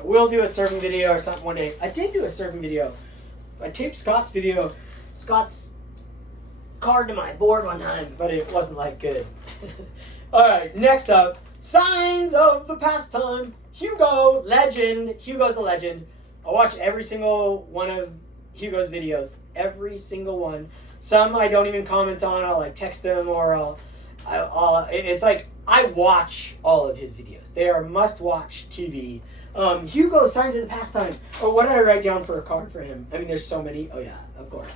We'll do a surfing video or something one day. I did do a surfing video. I taped Scott's card to my board one time, but it wasn't like good. All right, next up, signs of the pastime. Hugo, legend. Hugo's a legend. I watch every single one of Hugo's videos. Every single one. Some I don't even comment on. I'll like text them or it's like I watch all of his videos. They are must-watch TV. Hugo, signs of the pastime. Oh, what did I write down for a card for him? I mean, there's so many. Oh, yeah, of course.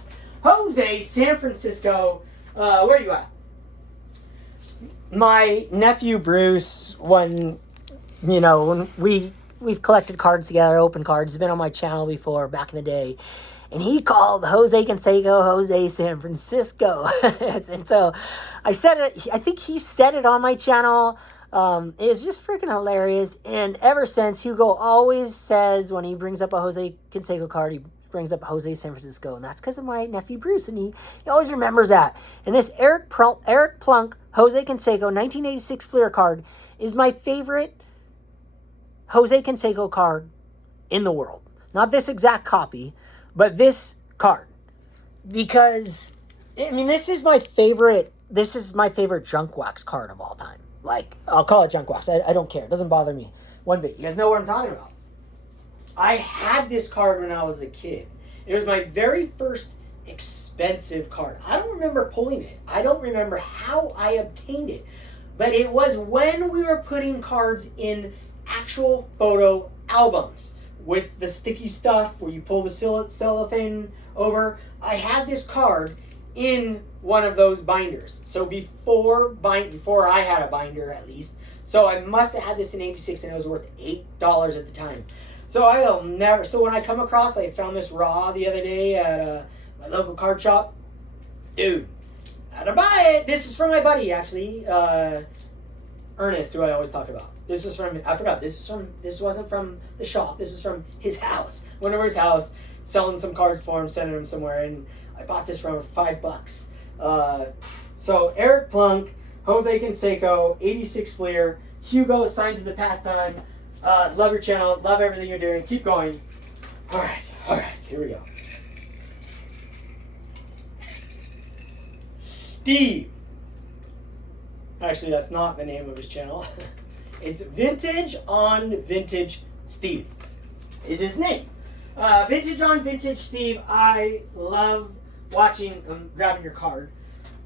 Jose, San Francisco. Where are you at? My nephew Bruce, when we've collected cards together, open cards. He's been on my channel before, back in the day. And he called Jose Canseco Jose San Francisco. And so I said it, I think he said it on my channel. It was just freaking hilarious. And ever since, Hugo always says when he brings up a Jose Canseco card, he brings up Jose San Francisco. And that's because of my nephew Bruce. And he always remembers that. And this Eric Plunk Jose Canseco 1986 Fleer card is my favorite Jose Canseco card in the world. Not this exact copy, but this card. Because, I mean, this is my favorite junk wax card of all time. Like, I'll call it junk wax. I don't care. It doesn't bother me one bit. You guys know what I'm talking about. I had this card when I was a kid. It was my very first expensive card. I don't remember pulling it. I don't remember how I obtained it. But it was when we were putting cards in actual photo albums with the sticky stuff where you pull the cellophane over. I had this card in one of those binders. So before I had a binder, at least. So I must have had this in 86 and it was worth $8 at the time. So when I come across, I found this raw the other day at my local card shop. Dude, I had to buy it. This is from my buddy, actually. Ernest, who I always talk about. This wasn't from the shop. This is from his house. Went over his house, selling some cards for him, sending him somewhere, and I bought this for him for $5. So Eric Plunk, Jose Canseco, 86 Fleer, Hugo, Signs of the Pastime. Love your channel. Love everything you're doing. Keep going. All right. Here we go. Steve. Actually, that's not the name of his channel. It's Vintage on Vintage Steve is his name. Vintage on Vintage Steve. I love watching, grabbing your card.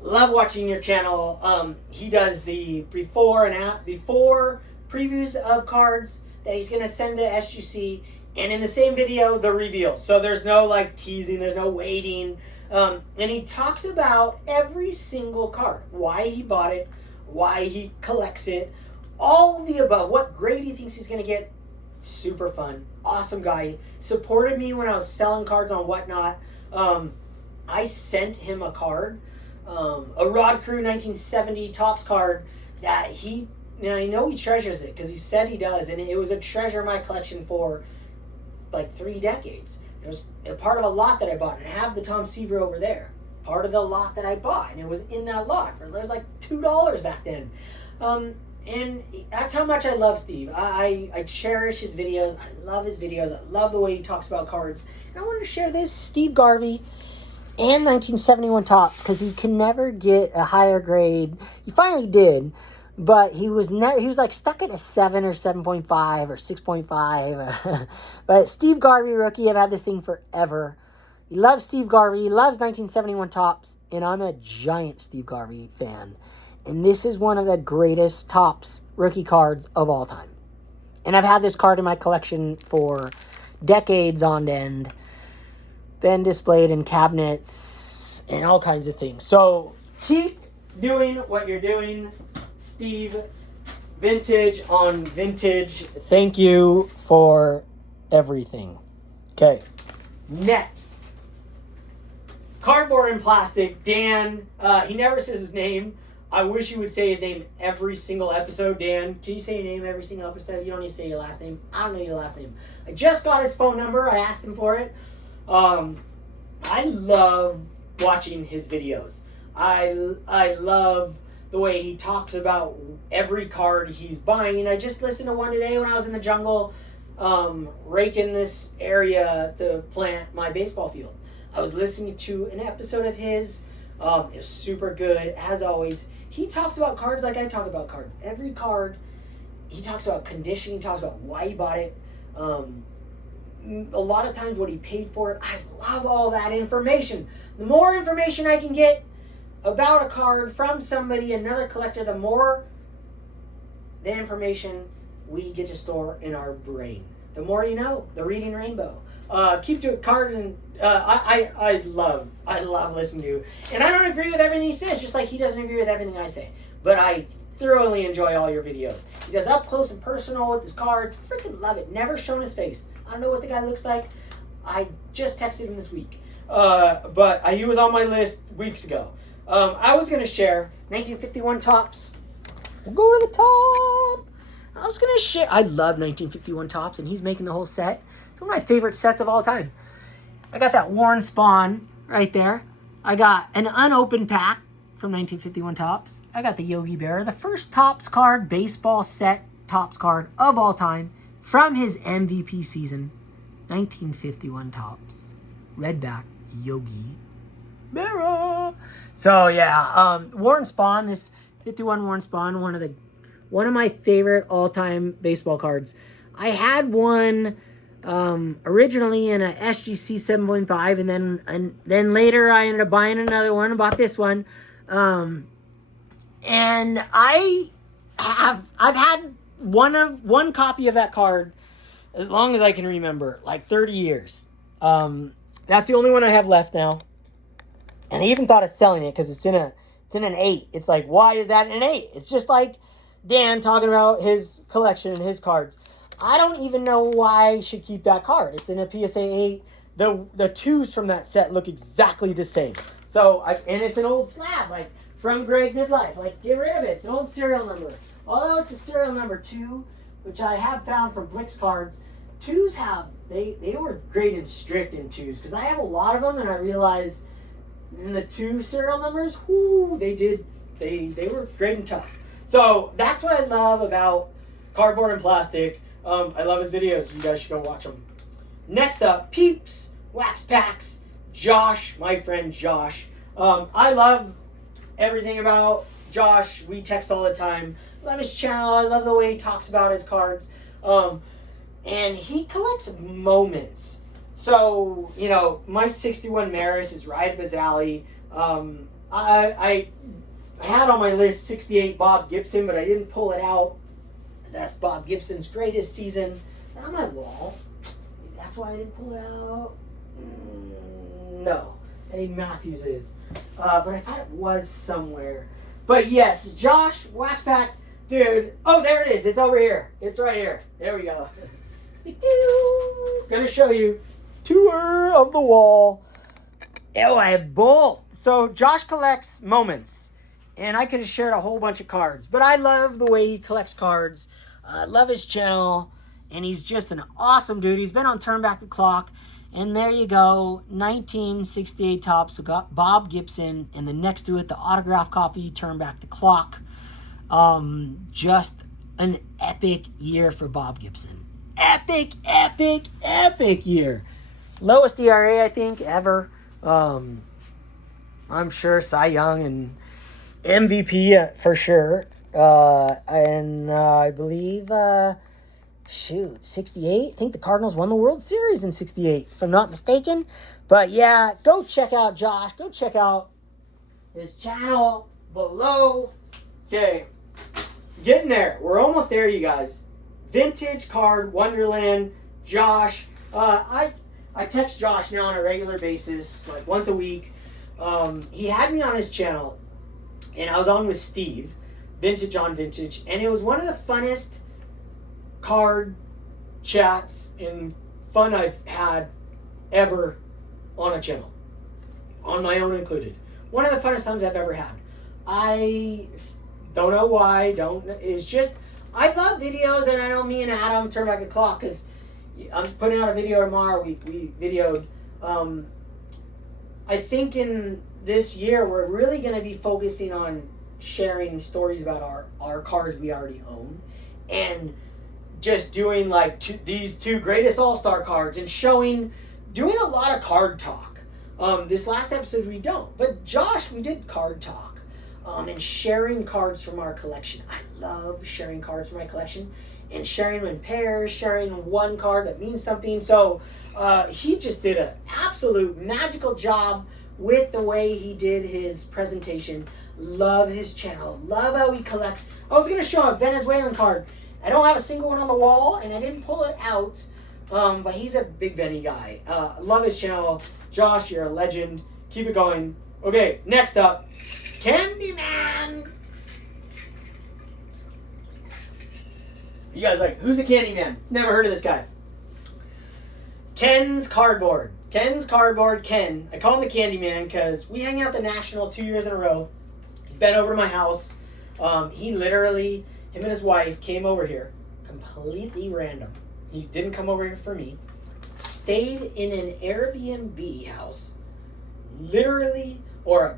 Love watching your channel. He does the before previews of cards that he's going to send to SGC. And in the same video, the reveal. So there's no like teasing. There's no waiting. And he talks about every single card. Why he bought it. Why he collects it. All of the above. What grade he thinks he's going to get. Super fun. Awesome guy. Supported me when I was selling cards on Whatnot. I sent him a card. A Rod Crew 1970 Topps card that I know he treasures it because he said he does. And it was a treasure in my collection for like 3 decades. It was a part of a lot that I bought. And I have the Tom Seaver over there. Part of the lot that I bought. And it was in that lot. It was like $2 back then. And that's how much I love Steve. I cherish his videos. I love his videos. I love the way he talks about cards. And I wanted to share this Steve Garvey and 1971 Topps because he can never get a higher grade. He finally did, but he was never. He was like stuck at a 7 or 7.5 or 6.5. But Steve Garvey rookie, I've had this thing forever. He loves Steve Garvey. He loves 1971 Topps, and I'm a giant Steve Garvey fan. And this is one of the greatest Topps rookie cards of all time. And I've had this card in my collection for decades on end. Been displayed in cabinets and all kinds of things. So keep doing what you're doing, Steve. Vintage on vintage. Thank you for everything. Okay. Next. Cardboard and plastic. Dan. He never says his name. I wish you would say his name every single episode. Dan, can you say your name every single episode? You don't need to say your last name. I don't know your last name. I just got his phone number. I asked him for it. I love watching his videos. I love the way he talks about every card he's buying. I just listened to one today when I was in the jungle, raking this area to plant my baseball field. I was listening to an episode of his. It was super good, as always. He talks about cards like I talk about cards. Every card, he talks about condition. He talks about why he bought it. A lot of times what he paid for it. I love all that information. The more information I can get about a card from somebody, another collector, the more the information we get to store in our brain. The more you know, the reading rainbow. Keep doing cards, and I love listening to you. And I don't agree with everything he says, just like he doesn't agree with everything I say. But I thoroughly enjoy all your videos. He does up close and personal with his cards. Freaking love it. Never shown his face. I don't know what the guy looks like. I just texted him this week. But he was on my list weeks ago. I was going to share 1951 Topps. We'll go to the top. I was going to share. I love 1951 Topps, and he's making the whole set. It's one of my favorite sets of all time. I got that Warren Spawn right there. I got an unopened pack from 1951 Topps. I got the Yogi Berra, the first Topps card, baseball set Topps card of all time from his MVP season. 1951 Topps. Redback Yogi Berra. So yeah, Warren Spawn, this 51 Warren Spawn, one of my favorite all-time baseball cards. I had one originally in a SGC 7.5, and then later I ended up buying another one. Bought this one, and I've had one copy of that card as long as I can remember, like 30 years. That's the only one I have left now, and I even thought of selling it because it's in an 8. It's like, why is that an 8? It's just like Dan talking about his collection and his cards. I don't even know why I should keep that card. It's in a PSA 8. The 2s from that set look exactly the same. And it's an old slab, like from Greg Midlife. Like, get rid of it. It's an old serial number. Although it's a serial number 2, which I have found from Blix cards. 2s they were graded strict in 2s because I have a lot of them, and I realized in the 2 serial numbers, they were graded tough. So that's what I love about cardboard and plastic. I love his videos. You guys should go watch them. Next up, Peeps, Wax Packs, Josh, my friend Josh. I love everything about Josh. We text all the time. Love his channel. I love the way he talks about his cards. And he collects moments. So, my 61 Maris is right up his alley. I had on my list 68 Bob Gibson, but I didn't pull it out. That's Bob Gibson's greatest season. Is that on my wall? That's why I didn't pull it out? No. Eddie Matthews is. But I thought it was somewhere. But yes, Josh, Wax Packs, dude. Oh, there it is. It's over here. It's right here. There we go. Gonna show you. Tour of the wall. Oh, I have both. So Josh collects moments. And I could have shared a whole bunch of cards. But I love the way he collects cards. I love his channel. And he's just an awesome dude. He's been on Turn Back the Clock. And there you go. 1968 Topps. So got Bob Gibson. And then next to it, the autograph copy, Turn Back the Clock. Just an epic year for Bob Gibson. Epic year. Lowest ERA, I think, ever. I'm sure Cy Young and MVP for sure. I believe, 68. I think the Cardinals won the World Series in 68, if I'm not mistaken. But yeah, go check out Josh. Go check out his channel below. Okay, getting there. We're almost there, you guys. Vintage Card Wonderland. Josh. I text Josh now on a regular basis, like once a week. He had me on his channel, and I was on with Steve, Vintage on Vintage, and it was one of the funnest card chats and fun I've had ever on a channel, on my own included. One of the funnest times I've ever had. I don't know why. It's just I love videos, and I know me and Adam turn back the clock because I'm putting out a video tomorrow. We videoed. I think in this year we're really going to be focusing on sharing stories about our cards we already own, and just doing like these two greatest all-star cards and doing a lot of card talk. This last episode we don't, but Josh, we did card talk, and sharing cards from our collection. I love sharing cards from my collection and sharing them in pairs, sharing one card that means something. So he just did an absolute magical job with the way he did his presentation. Love his channel. Love how he collects. I was going to show a Venezuelan card. I don't have a single one on the wall, and I didn't pull it out, but he's a big Venny guy. Love his channel. Josh, you're a legend. Keep it going. Okay, next up, Candyman. You guys like, who's the Candyman? Never heard of this guy. Ken's Cardboard. Ken's Cardboard Ken. I call him the Candyman because we hang out at the National 2 years in a row. He's been over to my house. He literally, him and his wife came over here completely random. He didn't come over here for me. Stayed in an Airbnb house, literally, or a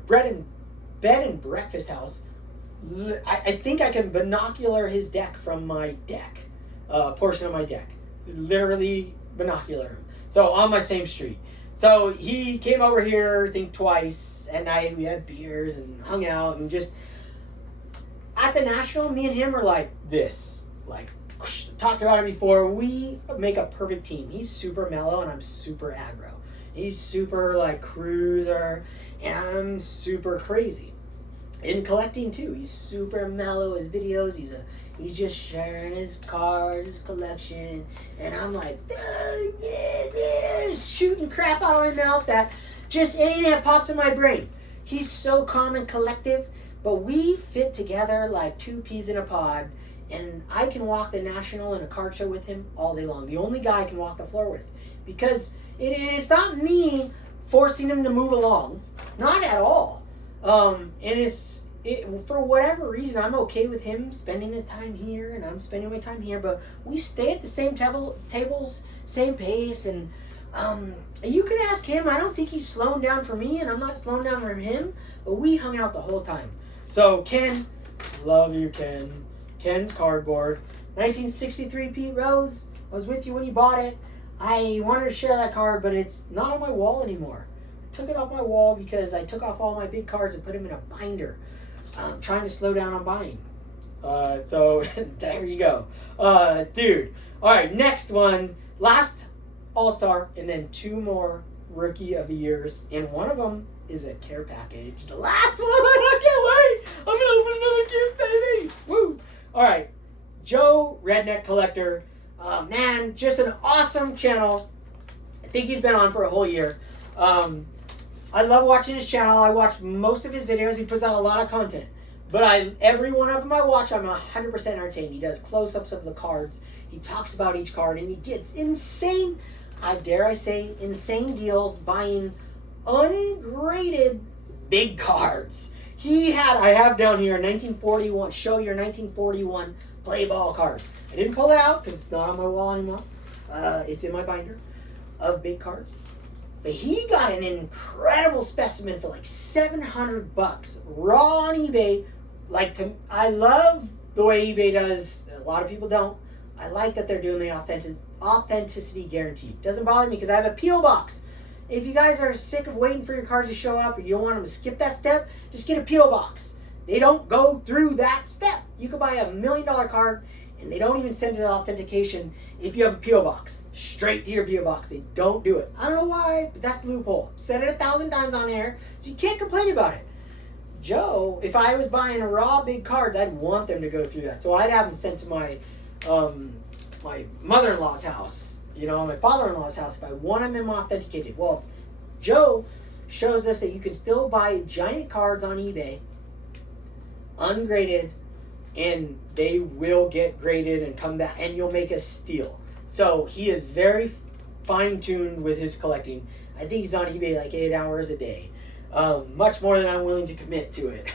bed and breakfast house. I think I can binocular his deck from my deck, portion of my deck. Literally binocular him. So on my same street. So he came over here, I think twice at night. We had beers and hung out and just at the National. Me and him are like this, like talked about it before. We make a perfect team. He's super mellow and I'm super aggro. He's super like cruiser and I'm super crazy. In collecting too, he's super mellow. His videos, he's just sharing his cards, his collection, and I'm like, shooting crap out of my mouth. That just anything that pops in my brain. He's so calm and collective, but we fit together like two peas in a pod. And I can walk the National in a card show with him all day long. The only guy I can walk the floor with, because it's not me forcing him to move along, not at all. And for whatever reason, I'm okay with him spending his time here and I'm spending my time here, but we stay at the same tables, same pace, and you could ask him. I don't think he's slowing down for me, and I'm not slowing down for him, but we hung out the whole time. So Ken, love you, Ken. Ken's Cardboard. 1963 Pete Rose. I was with you when you bought it. I wanted to share that card, but it's not on my wall anymore. I took it off my wall because I took off all my big cards and put them in a binder. I'm trying to slow down on buying. So there you go. Dude. All right, next one. Last All-Star, and then two more Rookie of the Years. And one of them is a care package. The last one. I can't wait. I'm going to open another gift, baby. Woo. All right. Joe, Redneck Collector. Man, just an awesome channel. I think he's been on for a whole year. I love watching his channel. I watch most of his videos. He puts out a lot of content. But every one of them I watch, I'm 100% entertained. He does close-ups of the cards. He talks about each card, and he gets insane, dare I say, insane deals buying ungraded big cards. I have down here 1941, show your 1941 play ball card. I didn't pull it out because it's not on my wall anymore. It's in my binder of big cards. But he got an incredible specimen for like $700 raw on eBay I love the way eBay does. A lot of people don't. I like that they're doing the authenticity guarantee. Doesn't bother me because I have a P.O. box. If you guys are sick of waiting for your cards to show up or you don't want them to skip that step, just get a P.O. box. They don't go through that step. You could buy $1 million card and they don't even send you the authentication if you have a P.O. box. Straight to your P.O. box. They don't do it. I don't know why, but that's the loophole. Said it 1,000 times on air, so you can't complain about it. Joe, if I was buying raw big cards, I'd want them to go through that. So I'd have them sent to my my mother-in-law's house, my father-in-law's house if I wanted them authenticated. Well, Joe shows us that you can still buy giant cards on eBay, ungraded, and they will get graded and come back, and you'll make a steal. So he is very fine-tuned with his collecting. I think he's on eBay like 8 hours a day. Much more than I'm willing to commit to it.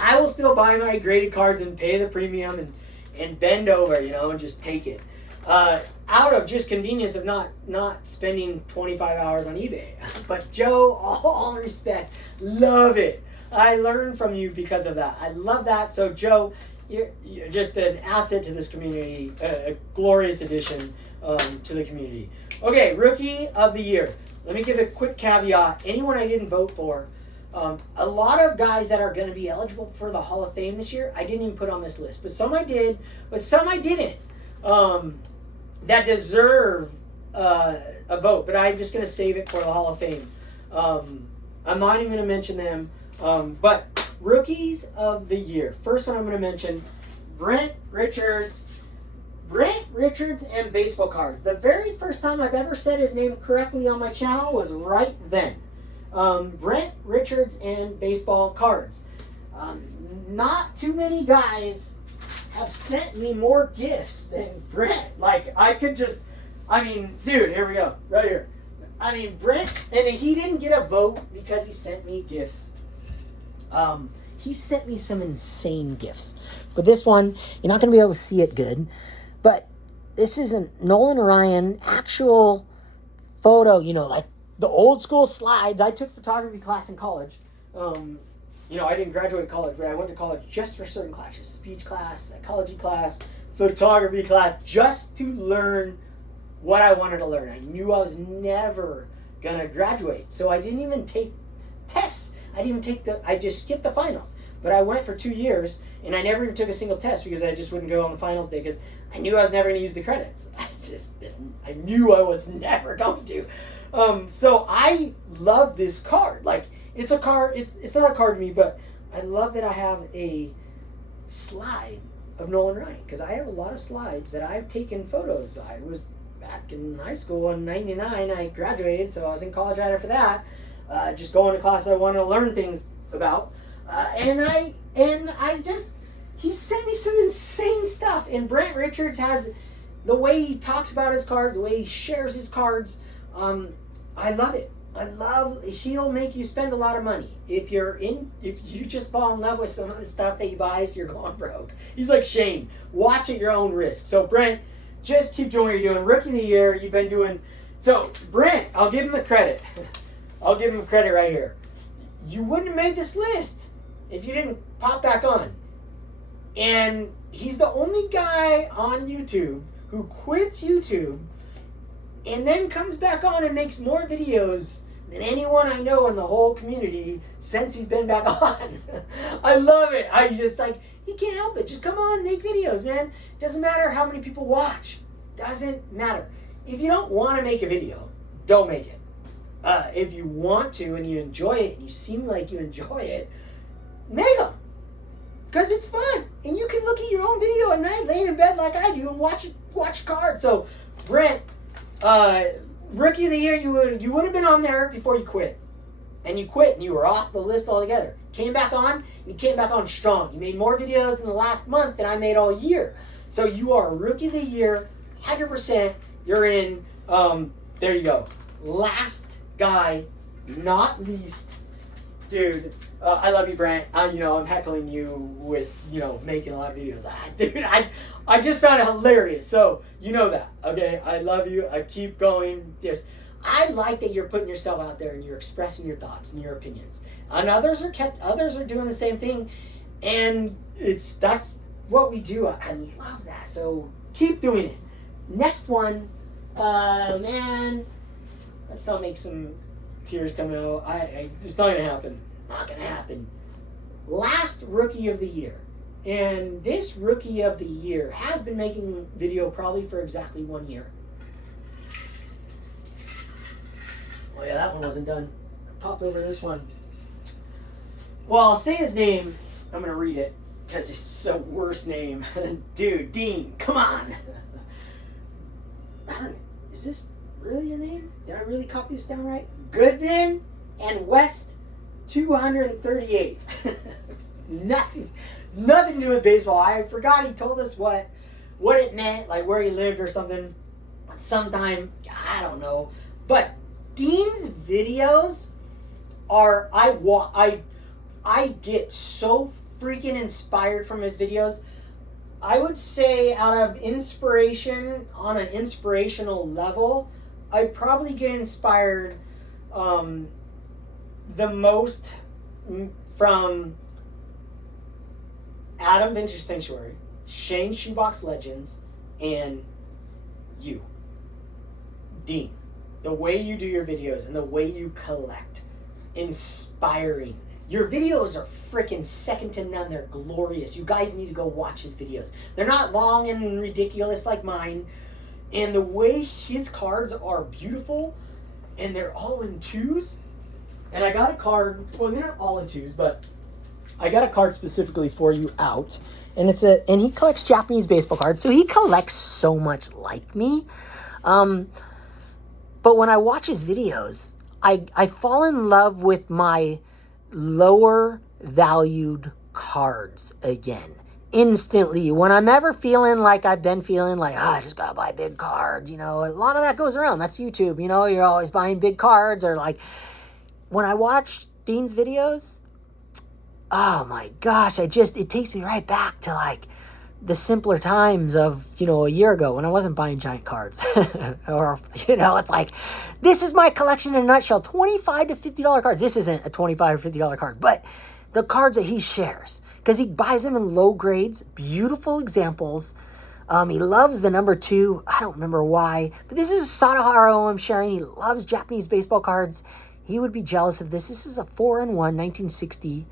I will still buy my graded cards and pay the premium and bend over, and just take it. Out of just convenience of not spending 25 hours on eBay. But Joe, all respect, love it. I learned from you because of that. I love that. So Joe, you're just an asset to this community, a glorious addition to the community. Okay, Rookie of the Year. Let me give a quick caveat. Anyone I didn't vote for, a lot of guys that are going to be eligible for the Hall of Fame this year, I didn't even put on this list. But some I did, but some I didn't. That deserve a vote. But I'm just going to save it for the Hall of Fame. I'm not even going to mention them. But Rookies of the Year. First one I'm going to mention, Brent Richards and baseball cards. The very first time I've ever said his name correctly on my channel was right then. Brent Richards and baseball cards. Not too many guys have sent me more gifts than Brent. Dude, here we go. Right here. Brent, and he didn't get a vote because he sent me gifts. He sent me some insane gifts. But this one, you're not going to be able to see it good. But this isn't Nolan Ryan actual photo, like the old school slides. I took photography class in college. I didn't graduate college, but I went to college just for certain classes. Speech class, psychology class, photography class, just to learn what I wanted to learn. I knew I was never going to graduate. So I didn't even take tests. I just skipped the finals. But I went for 2 years, and I never even took a single test because I just wouldn't go on the finals day because I knew I was never going to use the credits. I knew I was never going to. So I love this card. It's a card. It's not a card to me, but I love that I have a slide of Nolan Ryan because I have a lot of slides that I've taken photos. I was back in high school in '99. I graduated, so I was in college right after that. Just going to class I wanted to learn things about. He sent me some insane stuff. And Brent Richards has the way he talks about his cards, the way he shares his cards. I love it. He'll make you spend a lot of money. If you just fall in love with some of the stuff that he buys, you're going broke. He's like Shane. Watch at your own risk. So Brent, just keep doing what you're doing. Rookie of the Year, you've been doing. So Brent, I'll give him the credit. I'll give him credit right here. You wouldn't have made this list if you didn't pop back on. And he's the only guy on YouTube who quits YouTube and then comes back on and makes more videos than anyone I know in the whole community since he's been back on. I love it. He can't help it. Just come on, make videos, man. Doesn't matter how many people watch. Doesn't matter. If you don't want to make a video, don't make it. If you want to and you enjoy it and you seem like you enjoy it, make them. Because it's fun. And you can look at your own video at night, laying in bed like I do, and watch cards. So, Brent, Rookie of the Year, you would have been on there before you quit. And you quit and you were off the list altogether. Came back on, and you came back on strong. You made more videos in the last month than I made all year. So you are Rookie of the Year, 100%. You're in. There you go. Last guy, not least, dude. I love you, Brent. I'm heckling you with making a lot of videos. Dude, I just found it hilarious. So you know that, okay? I love you. I keep going. I like that you're putting yourself out there and you're expressing your thoughts and your opinions. And others are doing the same thing. And that's what we do. I love that. So keep doing it. Next one, man, let's not make some tears come out. It's not gonna happen. Not gonna happen. Last rookie of the year. And this rookie of the year has been making video probably for exactly 1 year. Oh yeah, that one wasn't done. I popped over this one. Well, I'll say his name. I'm going to read it because it's the worst name. Dude, Dean, come on. I don't know. Is this really your name? Did I really copy this down right? Goodman and West 238th. Nothing to do with baseball. I forgot he told us what it meant, like where he lived or something. Sometime, I don't know. But Dean's videos are, I get so freaking inspired from his videos. I would say out of inspiration, on an inspirational level, I probably get inspired the most from Adam Vintage Sanctuary, Shane Shoebox Legends, and you, Dean. The way you do your videos and the way you collect, inspiring. Your videos are freaking second to none. They're glorious. You guys need to go watch his videos. They're not long and ridiculous like mine. And the way his cards are beautiful, and they're all in twos. And I got a card, well, they're not all in twos, but I got a card specifically for you out. And and he collects Japanese baseball cards, so he collects so much like me. But when I watch his videos, I fall in love with my lower valued cards again. Instantly. When I'm ever feeling like I've been feeling like, I just gotta buy big cards, a lot of that goes around. That's YouTube, you're always buying big cards, or like, when I watch Dean's videos, oh my gosh, it takes me right back to like the simpler times of, a year ago when I wasn't buying giant cards. Or, it's like, this is my collection in a nutshell, $25 to $50 cards. This isn't a $25 or $50 card, but the cards that he shares, because he buys them in low grades, beautiful examples. He loves the number 2. I don't remember why, but this is Sadaharu I'm sharing. He loves Japanese baseball cards. He would be jealous of this. This is a 4-in-1 1960.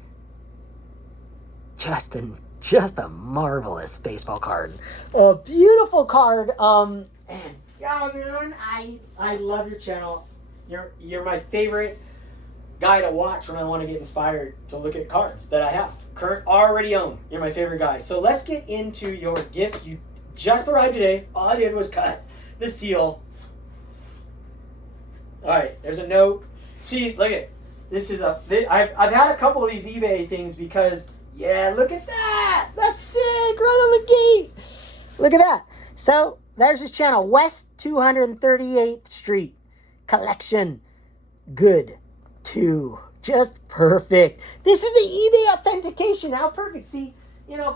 Just a marvelous baseball card. A beautiful card. And yeah, man, I love your channel. You're my favorite guy to watch when I want to get inspired to look at cards that I have already own. You're my favorite guy. So let's get into your gift. You just arrived today. All I did was cut the seal. All right, there's a note. See, look at this. I've had a couple of these eBay things because, yeah, look at that. That's sick, right on the gate. Look at that. So there's his channel, West 238th Street Collection. Good. 2. Just perfect. This is the eBay authentication. How perfect. See,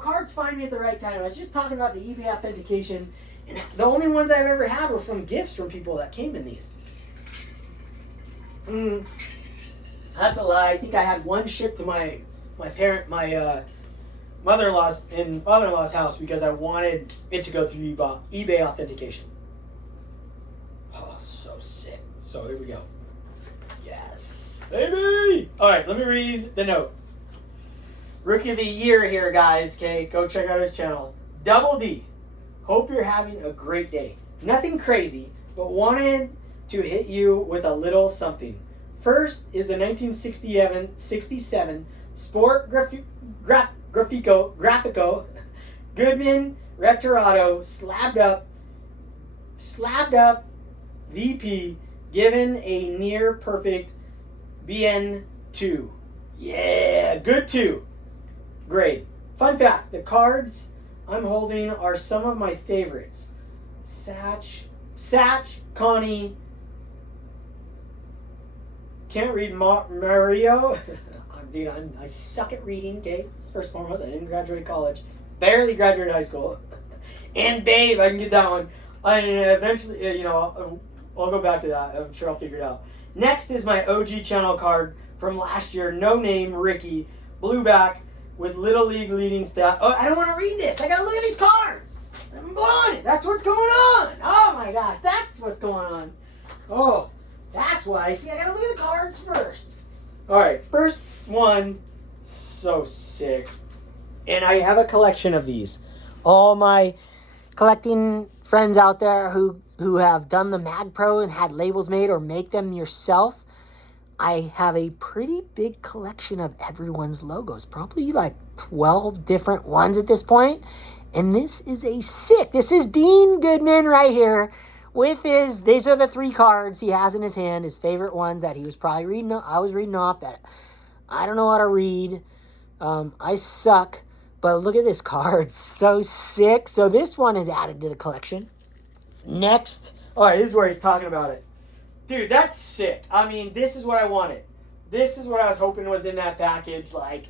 cards find me at the right time. I was just talking about the eBay authentication, and the only ones I've ever had were from gifts from people that came in these. That's a lie. I think I had one shipped to my mother-in-law's and father-in-law's house because I wanted it to go through eBay authentication. Oh, so sick. So here we go. Yes, baby. All right, let me read the note. Rookie of the year here, guys. Okay, go check out his channel. Double D. Hope you're having a great day. Nothing crazy, but wanted to hit you with a little something. First is the 1967 Sport Grafico Goodman Retorado slabbed up VP given a near perfect BN2. Yeah, good 2 grade. Fun fact, the cards I'm holding are some of my favorites. Satch, Connie, can't read Mario. Dude, I suck at reading, okay? First and foremost, I didn't graduate college. Barely graduated high school. And Babe, I can get that one. And eventually, I'll go back to that. I'm sure I'll figure it out. Next is my OG channel card from last year. No name, Ricky. Blueback, with Little League leading stat. Oh, I don't want to read this. I got to look at these cards. I'm blowing it. That's what's going on. Oh, my gosh. That's what's going on. Oh, that's why. See, I got to look at the cards first. All right. First one. So sick. And I have a collection of these. All my collecting friends out there who have done the Mag Pro and had labels made or make them yourself, I have a pretty big collection of everyone's logos. Probably like 12 different ones at this point. And this is this is Dean Goodman right here with these are the 3 cards he has in his hand, his favorite ones that he was probably reading. I was reading off that I don't know how to read. I suck. But look at this card. So sick. So this one is added to the collection. Next. All right, this is where he's talking about it. Dude, that's sick. I mean, this is what I wanted. This is what I was hoping was in that package. Like,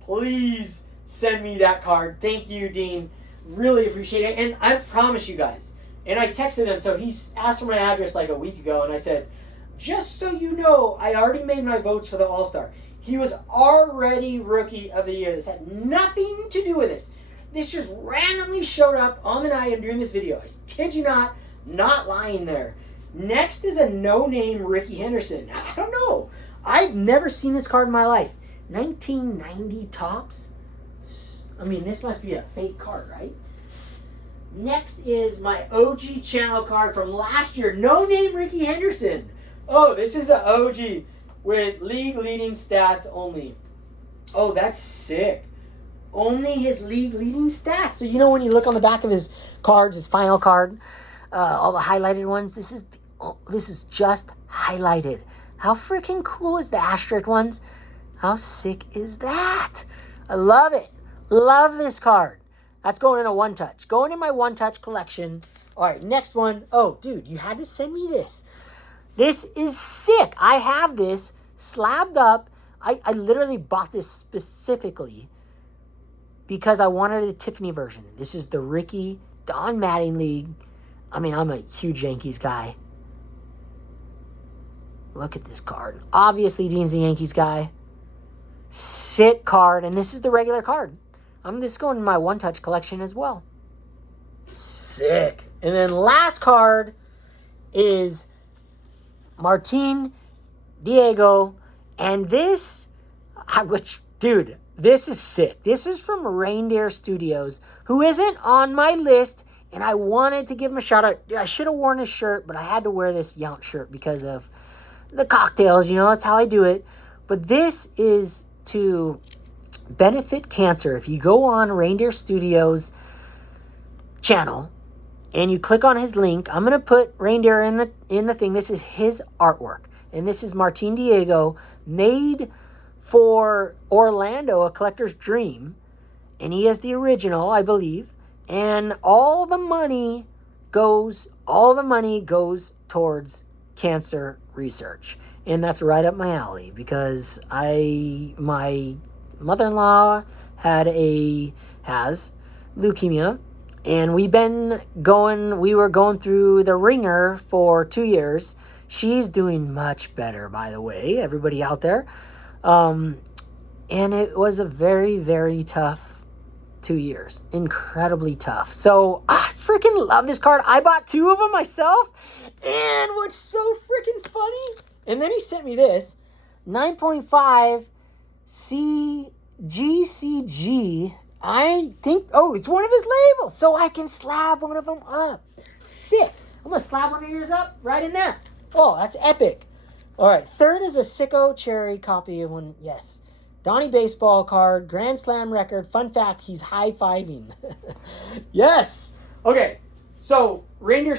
please send me that card. Thank you, Dean. Really appreciate it. And I promise you guys. And I texted him. So he asked for my address like a week ago. And I said, just so you know, I already made my votes for the All-Star. He was already Rookie of the Year. This had nothing to do with this. This just randomly showed up on the night I'm doing this video. I kid you not lying there. Next is a no-name Ricky Henderson. I don't know. I've never seen this card in my life. 1990 tops. I mean, this must be a fake card, right? Next is my OG channel card from last year. No-name Ricky Henderson. Oh, this is an OG. With league leading stats only. Oh, that's sick. Only his league leading stats. So you know when you look on the back of his cards, his final card, all the highlighted ones, this is just highlighted. How freaking cool is the asterisk ones? How sick is that? I love it. Love this card. That's going in a one-touch. Going in my one-touch collection. All right, next one. Oh, dude, you had to send me this. This is sick. I have this slabbed up. I literally bought this specifically because I wanted a Tiffany version. This is the Ricky Don Matting League. I mean, I'm a huge Yankees guy. Look at this card. Obviously, Dean's the Yankees guy. Sick card. And this is the regular card. I'm just going in my one-touch collection as well. Sick. And then last card is Martin Diego, and this, dude, this is sick. This is from Reindeer Studios, who isn't on my list, and I wanted to give him a shout out. I should have worn his shirt, but I had to wear this Yount shirt because of the cocktails, that's how I do it. But this is to benefit cancer. If you go on Reindeer Studios channel, and you click on his link, I'm going to put Reindeer in the thing. This is his artwork. And this is Martin Diego, made for Orlando, a collector's dream. And he has the original, I believe. And all the money goes towards cancer research. And that's right up my alley because my mother-in-law has leukemia. And we were going through the ringer for 2 years. She's doing much better, by the way, everybody out there. And it was a very, very tough 2 years. Incredibly tough. So I freaking love this card. I bought 2 of them myself. And what's so freaking funny, and then he sent me this, 9.5 GCG. I think, it's one of his labels, so I can slab one of them up. Sick. I'm going to slab one of yours up right in there. Oh, that's epic. All right, third is a Sicko Cherry copy of one, yes. Donnie Baseball card, Grand Slam record. Fun fact, he's high-fiving. Yes. Okay, so Reindeer